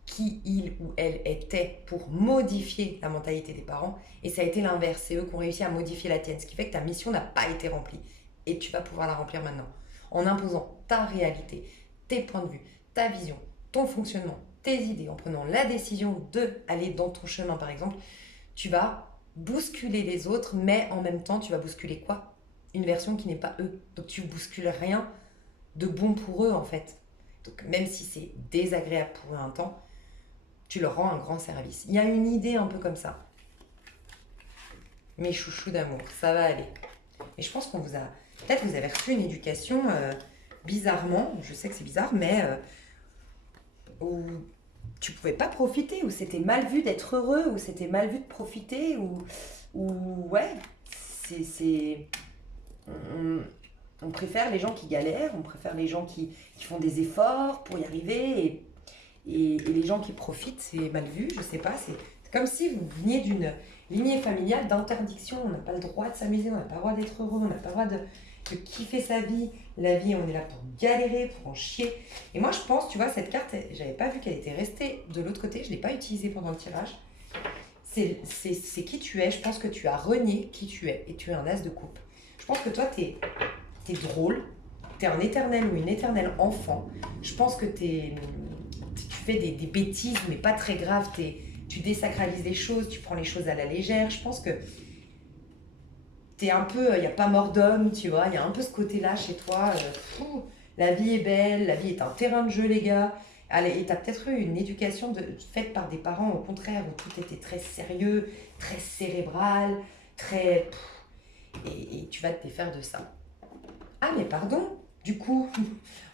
qui il ou elle était pour modifier la mentalité des parents. Et ça a été l'inverse. C'est eux qui ont réussi à modifier la tienne. Ce qui fait que ta mission n'a pas été remplie. Et tu vas pouvoir la remplir maintenant. En imposant ta réalité, tes points de vue, ta vision, ton fonctionnement, tes idées, en prenant la décision d'aller dans ton chemin par exemple, tu vas bousculer les autres, mais en même temps, tu vas bousculer quoi? Une version qui n'est pas eux. Donc tu bouscules rien de bon pour eux en fait. Donc même si c'est désagréable pour eux un temps, tu leur rends un grand service. Il y a une idée un peu comme ça. Mes chouchous d'amour, ça va aller. Et je pense qu'on vous a... Peut-être que vous avez reçu une éducation bizarrement, je sais que c'est bizarre, mais où tu pouvais pas profiter, où c'était mal vu d'être heureux, où c'était mal vu de profiter, ouais, c'est... On préfère les gens qui galèrent, on préfère les gens qui font des efforts pour y arriver, et les gens qui profitent, c'est mal vu, je sais pas, C'est comme si vous veniez d'une lignée familiale d'interdiction. On n'a pas le droit de s'amuser, on n'a pas le droit d'être heureux, on n'a pas le droit de kiffer sa vie. La vie, on est là pour galérer, pour en chier. Et moi, je pense, tu vois, cette carte, j'avais pas vu qu'elle était restée de l'autre côté, je ne l'ai pas utilisée pendant le tirage. C'est qui tu es. Je pense que tu as renié qui tu es et tu es un as de coupe. Je pense que toi, t'es drôle, t'es un éternel ou une éternelle enfant. Je pense que tu fais des bêtises, mais pas très graves. Tu désacralises les choses, tu prends les choses à la légère. Je pense que t'es un peu, il n'y a pas mort d'homme, tu vois. Il y a un peu ce côté-là chez toi. La vie est belle, la vie est un terrain de jeu, les gars. Allez, et t'as peut-être eu une éducation faite par des parents, au contraire, où tout était très sérieux, très cérébral, très... et tu vas te défaire de ça. Ah, mais pardon, du coup,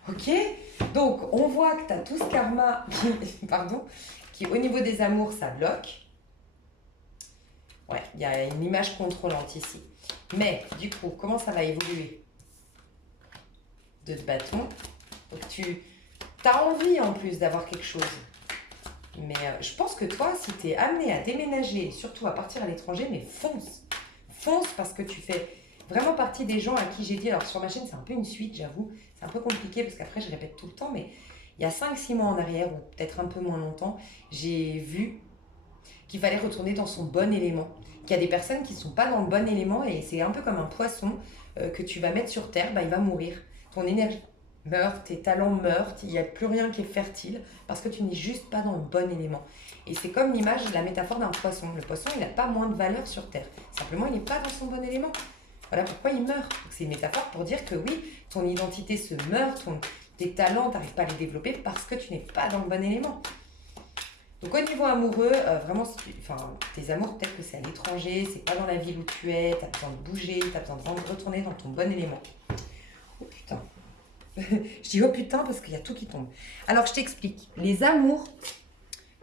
ok. Donc, on voit que tu as tout ce karma, pardon, qui au niveau des amours, ça bloque. Ouais, il y a une image contrôlante ici. Mais, du coup, comment ça va évoluer? Deux de bâton. Donc, tu as envie en plus d'avoir quelque chose. Mais je pense que toi, si tu es amené à déménager, surtout à partir à l'étranger, mais fonce. Fonce parce que tu fais vraiment partie des gens à qui j'ai dit, alors sur ma chaîne, c'est un peu une suite, j'avoue. C'est un peu compliqué parce qu'après, je répète tout le temps, mais il y a 5-6 mois en arrière, ou peut-être un peu moins longtemps, j'ai vu qu'il fallait retourner dans son bon élément. Qu'il y a des personnes qui ne sont pas dans le bon élément et c'est un peu comme un poisson que tu vas mettre sur terre, bah, il va mourir. Ton énergie meurt, tes talents meurent, il n'y a plus rien qui est fertile parce que tu n'es juste pas dans le bon élément. Et c'est comme l'image, la métaphore d'un poisson. Le poisson, il n'a pas moins de valeur sur terre. Simplement, il n'est pas dans son bon élément. Voilà pourquoi il meurt. C'est une métaphore pour dire que oui, ton identité se meurt, tes talents, tu n'arrives pas à les développer parce que tu n'es pas dans le bon élément. Donc au niveau amoureux, vraiment, tes amours, peut-être que c'est à l'étranger, c'est pas dans la ville où tu es, tu as besoin de bouger, tu as besoin de retourner dans ton bon élément. Oh putain. Je dis oh putain parce qu'il y a tout qui tombe. Alors je t'explique. Les amours,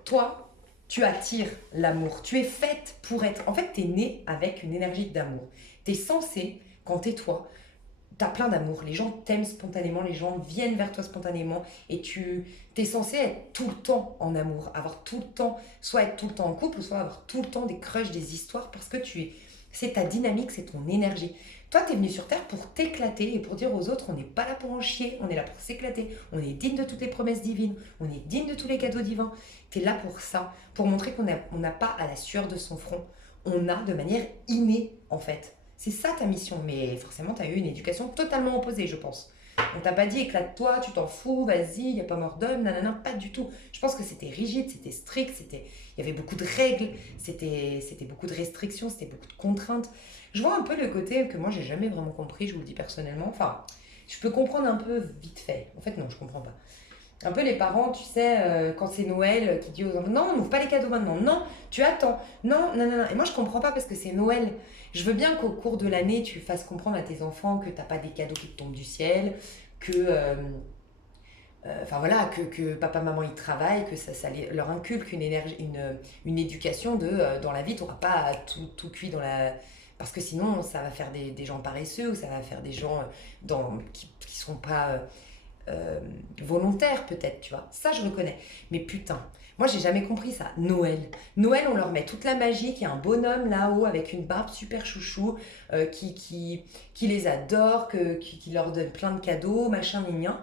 toi, tu attires l'amour. Tu es faite pour être... En fait, tu es née avec une énergie d'amour. Tu es censée, quand tu es toi, tu as plein d'amour. Les gens t'aiment spontanément, les gens viennent vers toi spontanément et tu es censé être tout le temps en amour, avoir tout le temps, soit être tout le temps en couple, soit avoir tout le temps des crushs, des histoires parce que c'est ta dynamique, c'est ton énergie. Toi, tu es venu sur Terre pour t'éclater et pour dire aux autres, on n'est pas là pour en chier, on est là pour s'éclater, on est digne de toutes les promesses divines, on est digne de tous les cadeaux divins. Tu es là pour ça, pour montrer qu'on n'a pas à la sueur de son front, on a de manière innée en fait. C'est ça ta mission, mais forcément, tu as eu une éducation totalement opposée, je pense. On t'a pas dit éclate-toi, tu t'en fous, vas-y, il n'y a pas mort d'homme, nanana, pas du tout. Je pense que c'était rigide, c'était strict, il y avait beaucoup de règles, c'était beaucoup de restrictions, c'était beaucoup de contraintes. Je vois un peu le côté que moi, j'ai jamais vraiment compris, je vous le dis personnellement. Enfin, je peux comprendre un peu vite fait. En fait, non, je comprends pas. Un peu les parents, tu sais, quand c'est Noël, qui dit aux enfants, non, on n'ouvre pas les cadeaux maintenant, non, tu attends, non, non, non, non. Et moi, je comprends pas parce que c'est Noël. Je veux bien qu'au cours de l'année, tu fasses comprendre à tes enfants que t'as pas des cadeaux qui te tombent du ciel, que, enfin voilà, que papa, maman, ils travaillent, que ça leur inculque une énergie, une éducation de, dans la vie, tu n'auras pas tout cuit dans la... Parce que sinon, ça va faire des gens paresseux ou ça va faire des gens qui sont pas... volontaire peut-être, tu vois. Ça, je reconnais. Mais putain, moi, j'ai jamais compris ça. Noël. Noël, on leur met toute la magie, qu'il y a un bonhomme là-haut avec une barbe super chouchou, qui les adore, qui leur donne plein de cadeaux, machin, mignon.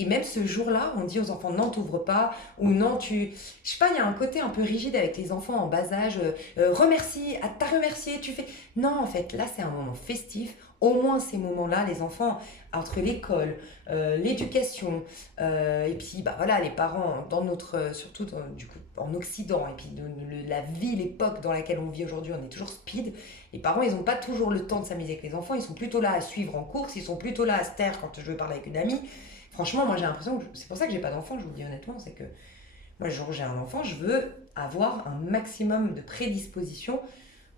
Et même ce jour-là, on dit aux enfants, non, t'ouvres pas, ou non, tu... Je sais pas, il y a un côté un peu rigide avec les enfants en bas âge. Remercie, t'as remercié, tu fais... Non, en fait, là, c'est un moment festif. Au moins, ces moments-là, les enfants, entre l'école, l'éducation, et puis, bah voilà, les parents, dans notre... surtout, du coup, en Occident, et puis la vie, l'époque dans laquelle on vit aujourd'hui, on est toujours speed. Les parents, ils n'ont pas toujours le temps de s'amuser avec les enfants. Ils sont plutôt là à suivre en course. Ils sont plutôt là à se taire quand je veux parler avec une amie. Franchement, moi j'ai l'impression que c'est pour ça que j'ai pas d'enfant, je vous le dis honnêtement, c'est que moi le jour où j'ai un enfant, je veux avoir un maximum de prédisposition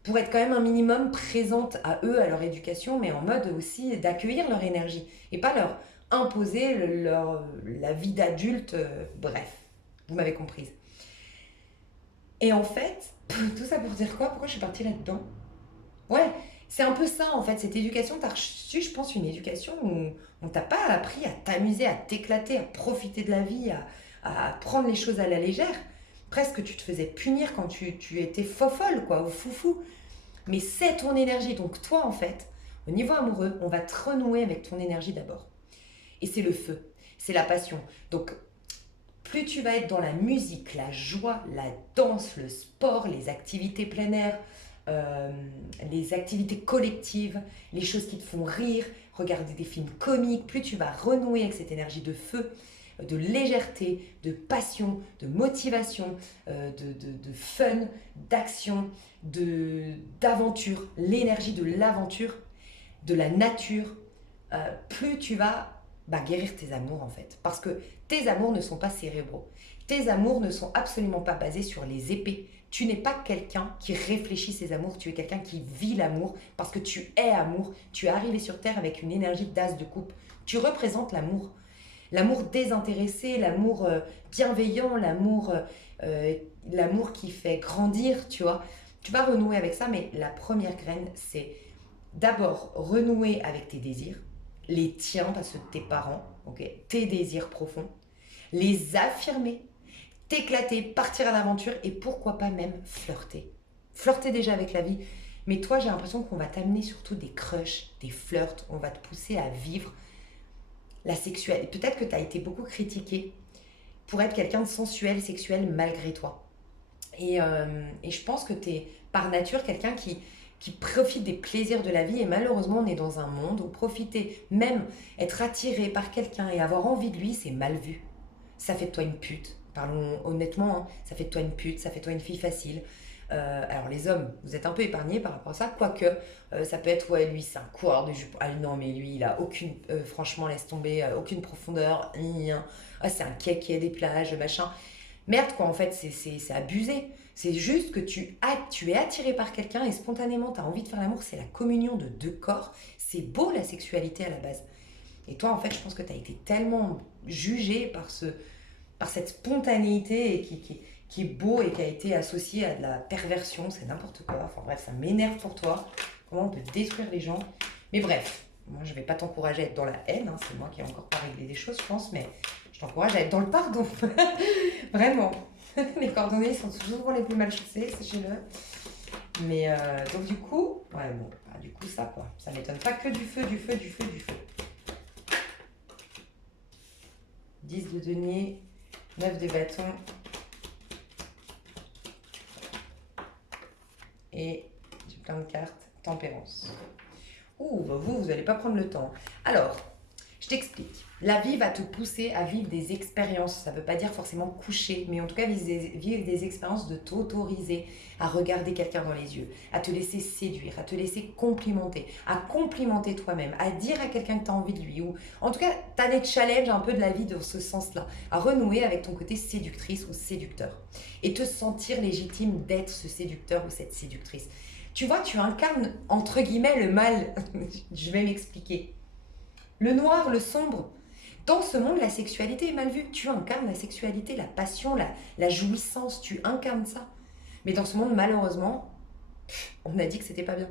pour être quand même un minimum présente à eux, à leur éducation, mais en mode aussi d'accueillir leur énergie et pas leur imposer la vie d'adulte, bref, vous m'avez comprise. Et en fait, tout ça pour dire quoi? Pourquoi je suis partie là-dedans? Ouais, c'est un peu ça en fait, cette éducation, tu as reçu, je pense, une éducation où on t'a pas appris à t'amuser, à t'éclater, à profiter de la vie, à prendre les choses à la légère. presque tu te faisais punir quand tu étais fofolle, quoi, ou foufou. Mais c'est ton énergie. Donc toi, en fait, au niveau amoureux, on va te renouer avec ton énergie d'abord. Et c'est le feu, c'est la passion. Donc plus tu vas être dans la musique, la joie, la danse, le sport, les activités plein air, euh, les activités collectives, les choses qui te font rire, regarder des films comiques, plus tu vas renouer avec cette énergie de feu, de légèreté, de passion, de motivation, de fun, d'action, d'aventure, l'énergie de l'aventure, de la nature, plus tu vas guérir tes amours en fait. Parce que tes amours ne sont pas cérébraux. Tes amours ne sont absolument pas basés sur les épées. Tu n'es pas quelqu'un qui réfléchit ses amours, tu es quelqu'un qui vit l'amour parce que tu es amour. Tu es arrivé sur Terre avec une énergie d'as de coupe. Tu représentes l'amour. L'amour désintéressé, l'amour bienveillant, l'amour qui fait grandir, tu vois. Tu vas renouer avec ça, mais la première graine, c'est d'abord renouer avec tes désirs, les tiens parce que tes parents, ok, tes désirs profonds, les affirmer, t'éclater, partir à l'aventure et pourquoi pas même flirter. Flirter déjà avec la vie. Mais toi, j'ai l'impression qu'on va t'amener surtout des crushs, des flirts, on va te pousser à vivre la sexualité. Peut-être que tu as été beaucoup critiqué pour être quelqu'un de sensuel, sexuel malgré toi. Et je pense que tu es par nature quelqu'un qui profite des plaisirs de la vie. Et malheureusement, on est dans un monde où profiter, même être attiré par quelqu'un et avoir envie de lui, c'est mal vu. Ça fait de toi une pute. Parlons honnêtement, hein. Ça fait de toi une pute, ça fait de toi une fille facile. Alors les hommes, vous êtes un peu épargnés par rapport à ça, quoique ça peut être, ouais, lui c'est un coureur de jupe. Ah non, mais lui il a aucune, franchement laisse tomber, aucune profondeur. Ah, c'est un kéké des plages, machin. Merde quoi, en fait, c'est abusé. C'est juste que tu es attiré par quelqu'un et spontanément tu as envie de faire l'amour, c'est la communion de deux corps. C'est beau la sexualité à la base. Et toi, en fait, je pense que tu as été tellement jugé par cette spontanéité et qui est beau et qui a été associé à de la perversion, c'est n'importe quoi. Enfin bref, ça m'énerve pour toi. Comment on peut détruire les gens. Mais bref, moi je vais pas t'encourager à être dans la haine, hein. C'est moi qui ai encore pas réglé les choses, je pense, mais je t'encourage à être dans le pardon. Vraiment. Les cordonniers sont toujours les plus mal chaussés, sachez-le. Mais donc du coup, ouais bon, du coup ça quoi. Ça m'étonne pas que du feu, du feu, du feu, du feu. 10 de denier, 9 de bâton. Et j'ai plein de cartes, tempérance. Ouh, bah vous n'allez pas prendre le temps. Alors, je t'explique. La vie va te pousser à vivre des expériences. Ça ne veut pas dire forcément coucher, mais en tout cas vivre des expériences de t'autoriser à regarder quelqu'un dans les yeux, à te laisser séduire, à te laisser complimenter, à complimenter toi-même, à dire à quelqu'un que tu as envie de lui. Ou en tout cas, tu as des challenges un peu de la vie dans ce sens-là, à renouer avec ton côté séductrice ou séducteur. Et te sentir légitime d'être ce séducteur ou cette séductrice. Tu vois, tu incarnes entre guillemets le mal. Je vais m'expliquer. Le noir, le sombre. Dans ce monde, la sexualité est mal vue. Tu incarnes la sexualité, la passion, la jouissance. Tu incarnes ça. Mais dans ce monde, malheureusement, on a dit que c'était pas bien.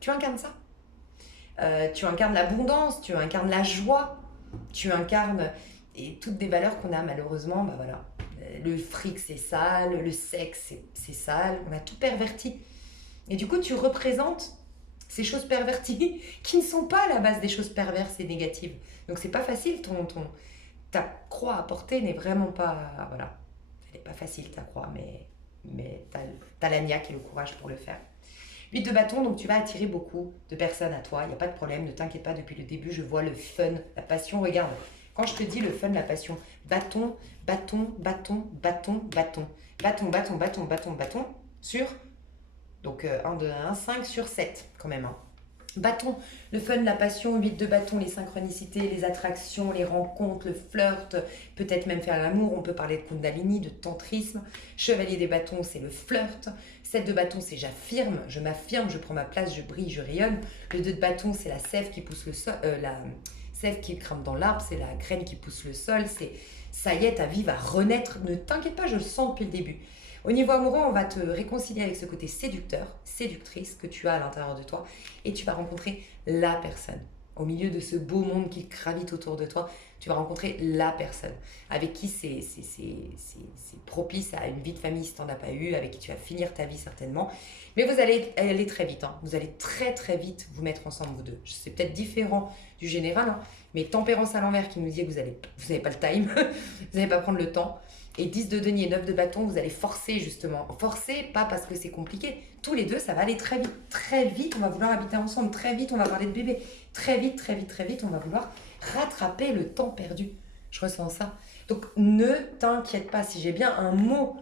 Tu incarnes ça. Tu incarnes l'abondance, tu incarnes la joie, tu incarnes et toutes des valeurs qu'on a malheureusement. Bah voilà, le fric c'est sale, le sexe c'est sale. On a tout perverti. Et du coup, tu représentes ces choses perverties qui ne sont pas à la base des choses perverses et négatives. Donc c'est pas facile, ta croix à porter n'est vraiment pas... Voilà, elle n'est pas facile ta croix, mais t'as la niaque et le courage pour le faire. 8 de bâton, donc tu vas attirer beaucoup de personnes à toi, il n'y a pas de problème, ne t'inquiète pas, depuis le début je vois le fun, la passion, regarde, quand je te dis le fun, la passion, bâton, bâton, bâton, bâton, bâton, bâton, bâton, bâton, bâton, bâton, sur... Donc 1, 2, 1, 5 sur 7 quand même. Hein. Bâton, le fun, la passion, 8 de bâton, les synchronicités, les attractions, les rencontres, le flirt, peut-être même faire l'amour, on peut parler de kundalini, de tantrisme. Chevalier des bâtons, c'est le flirt. 7 de bâton, c'est j'affirme, je m'affirme, je prends ma place, je brille, je rayonne. Le 2 de bâton, c'est la sève qui pousse le sol, la sève qui grimpe dans l'arbre, c'est la graine qui pousse le sol, c'est ça y est, ta vie va renaître, ne t'inquiète pas, je le sens depuis le début. Au niveau amoureux, on va te réconcilier avec ce côté séducteur, séductrice que tu as à l'intérieur de toi et tu vas rencontrer la personne. au milieu de ce beau monde qui gravite autour de toi, tu vas rencontrer la personne avec qui c'est propice à une vie de famille si tu n'en as pas eu, avec qui tu vas finir ta vie certainement. Mais vous allez aller très vite, hein. Vous allez très très vite vous mettre ensemble vous deux. C'est peut-être différent du général, hein, mais tempérance à l'envers qui nous dit que vous n'avez pas le time, vous n'allez pas prendre le temps. Et 10 de denier, 9 de bâton, vous allez forcer justement. Forcer, pas parce que c'est compliqué. Tous les deux, ça va aller très vite. Très vite, on va vouloir habiter ensemble. Très vite, on va parler de bébé. Très vite, très vite, très vite, on va vouloir rattraper le temps perdu. Je ressens ça. Donc, ne t'inquiète pas. Si j'ai bien un mot...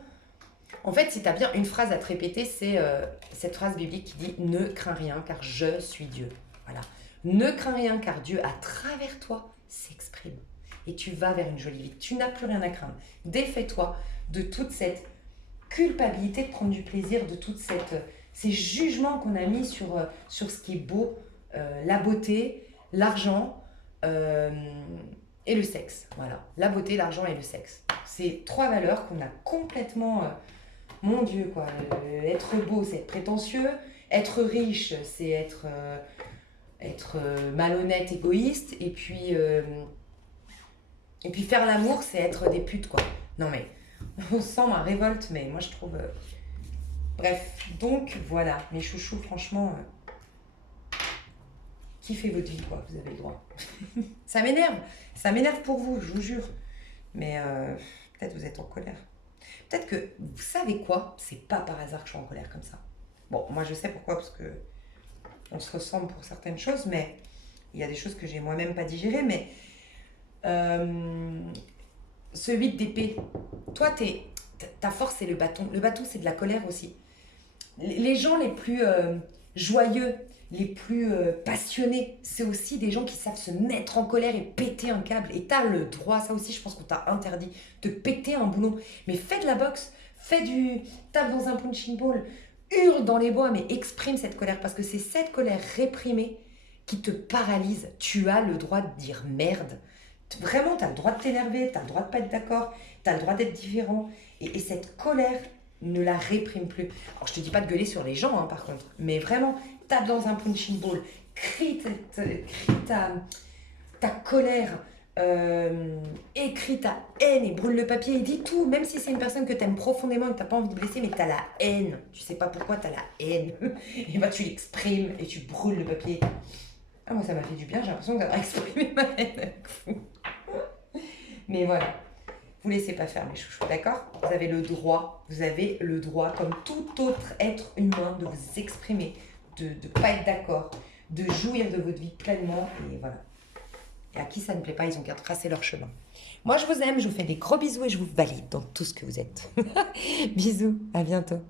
En fait, si tu as bien une phrase à te répéter, c'est cette phrase biblique qui dit « Ne crains rien, car je suis Dieu ». Voilà. Ne crains rien, car Dieu, à travers toi, s'exprime. Et tu vas vers une jolie vie. Tu n'as plus rien à craindre. Défais-toi de toute cette culpabilité de prendre du plaisir, de tous ces jugements qu'on a mis sur ce qui est beau, la beauté, l'argent et le sexe. Voilà, la beauté, l'argent et le sexe. C'est trois valeurs qu'on a complètement... mon Dieu, quoi. Être beau, c'est être prétentieux. Être riche, c'est être malhonnête, égoïste. Et puis faire l'amour, c'est être des putes, quoi. Non mais, on sent ma révolte, mais moi je trouve... Bref, donc voilà, mes chouchous, franchement, kiffez votre vie, quoi, vous avez le droit. Ça m'énerve pour vous, je vous jure. Mais peut-être vous êtes en colère. Peut-être que, vous savez quoi, c'est pas par hasard que je suis en colère comme ça. Bon, moi je sais pourquoi, parce que on se ressemble pour certaines choses, mais il y a des choses que j'ai moi-même pas digérées, mais... ce 8 d'épée, toi, ta force, c'est le bâton. Le bâton, c'est de la colère aussi. Les gens les plus joyeux, les plus passionnés, c'est aussi des gens qui savent se mettre en colère et péter un câble. Et tu as le droit, ça aussi, je pense qu'on t'a interdit, de péter un boulon. Mais fais de la boxe, tape dans un punching ball, hurle dans les bois, mais exprime cette colère. Parce que c'est cette colère réprimée qui te paralyse. Tu as le droit de dire merde. Vraiment, tu as le droit de t'énerver, tu as le droit de pas être d'accord, tu as le droit d'être différent. Et cette colère, ne la réprime plus. Alors, je te dis pas de gueuler sur les gens, hein, par contre, mais vraiment, tape dans un punching ball, crie ta colère, écris ta haine et brûle le papier et dis tout, même si c'est une personne que tu aimes profondément et que tu n'as pas envie de blesser, mais tu as la haine. Tu sais pas pourquoi tu as la haine. Et bah, tu l'exprimes et tu brûles le papier. Ah, moi, ça m'a fait du bien, j'ai l'impression d'avoir exprimé ma haine avec vous. Mais voilà, vous laissez pas faire mes chouchous, d'accord? Vous avez le droit, comme tout autre être humain, de vous exprimer, de ne pas être d'accord, de jouir de votre vie pleinement, et voilà. Et à qui ça ne plaît pas, ils ont qu'à tracer leur chemin. Moi, je vous aime, je vous fais des gros bisous et je vous valide dans tout ce que vous êtes. Bisous, à bientôt.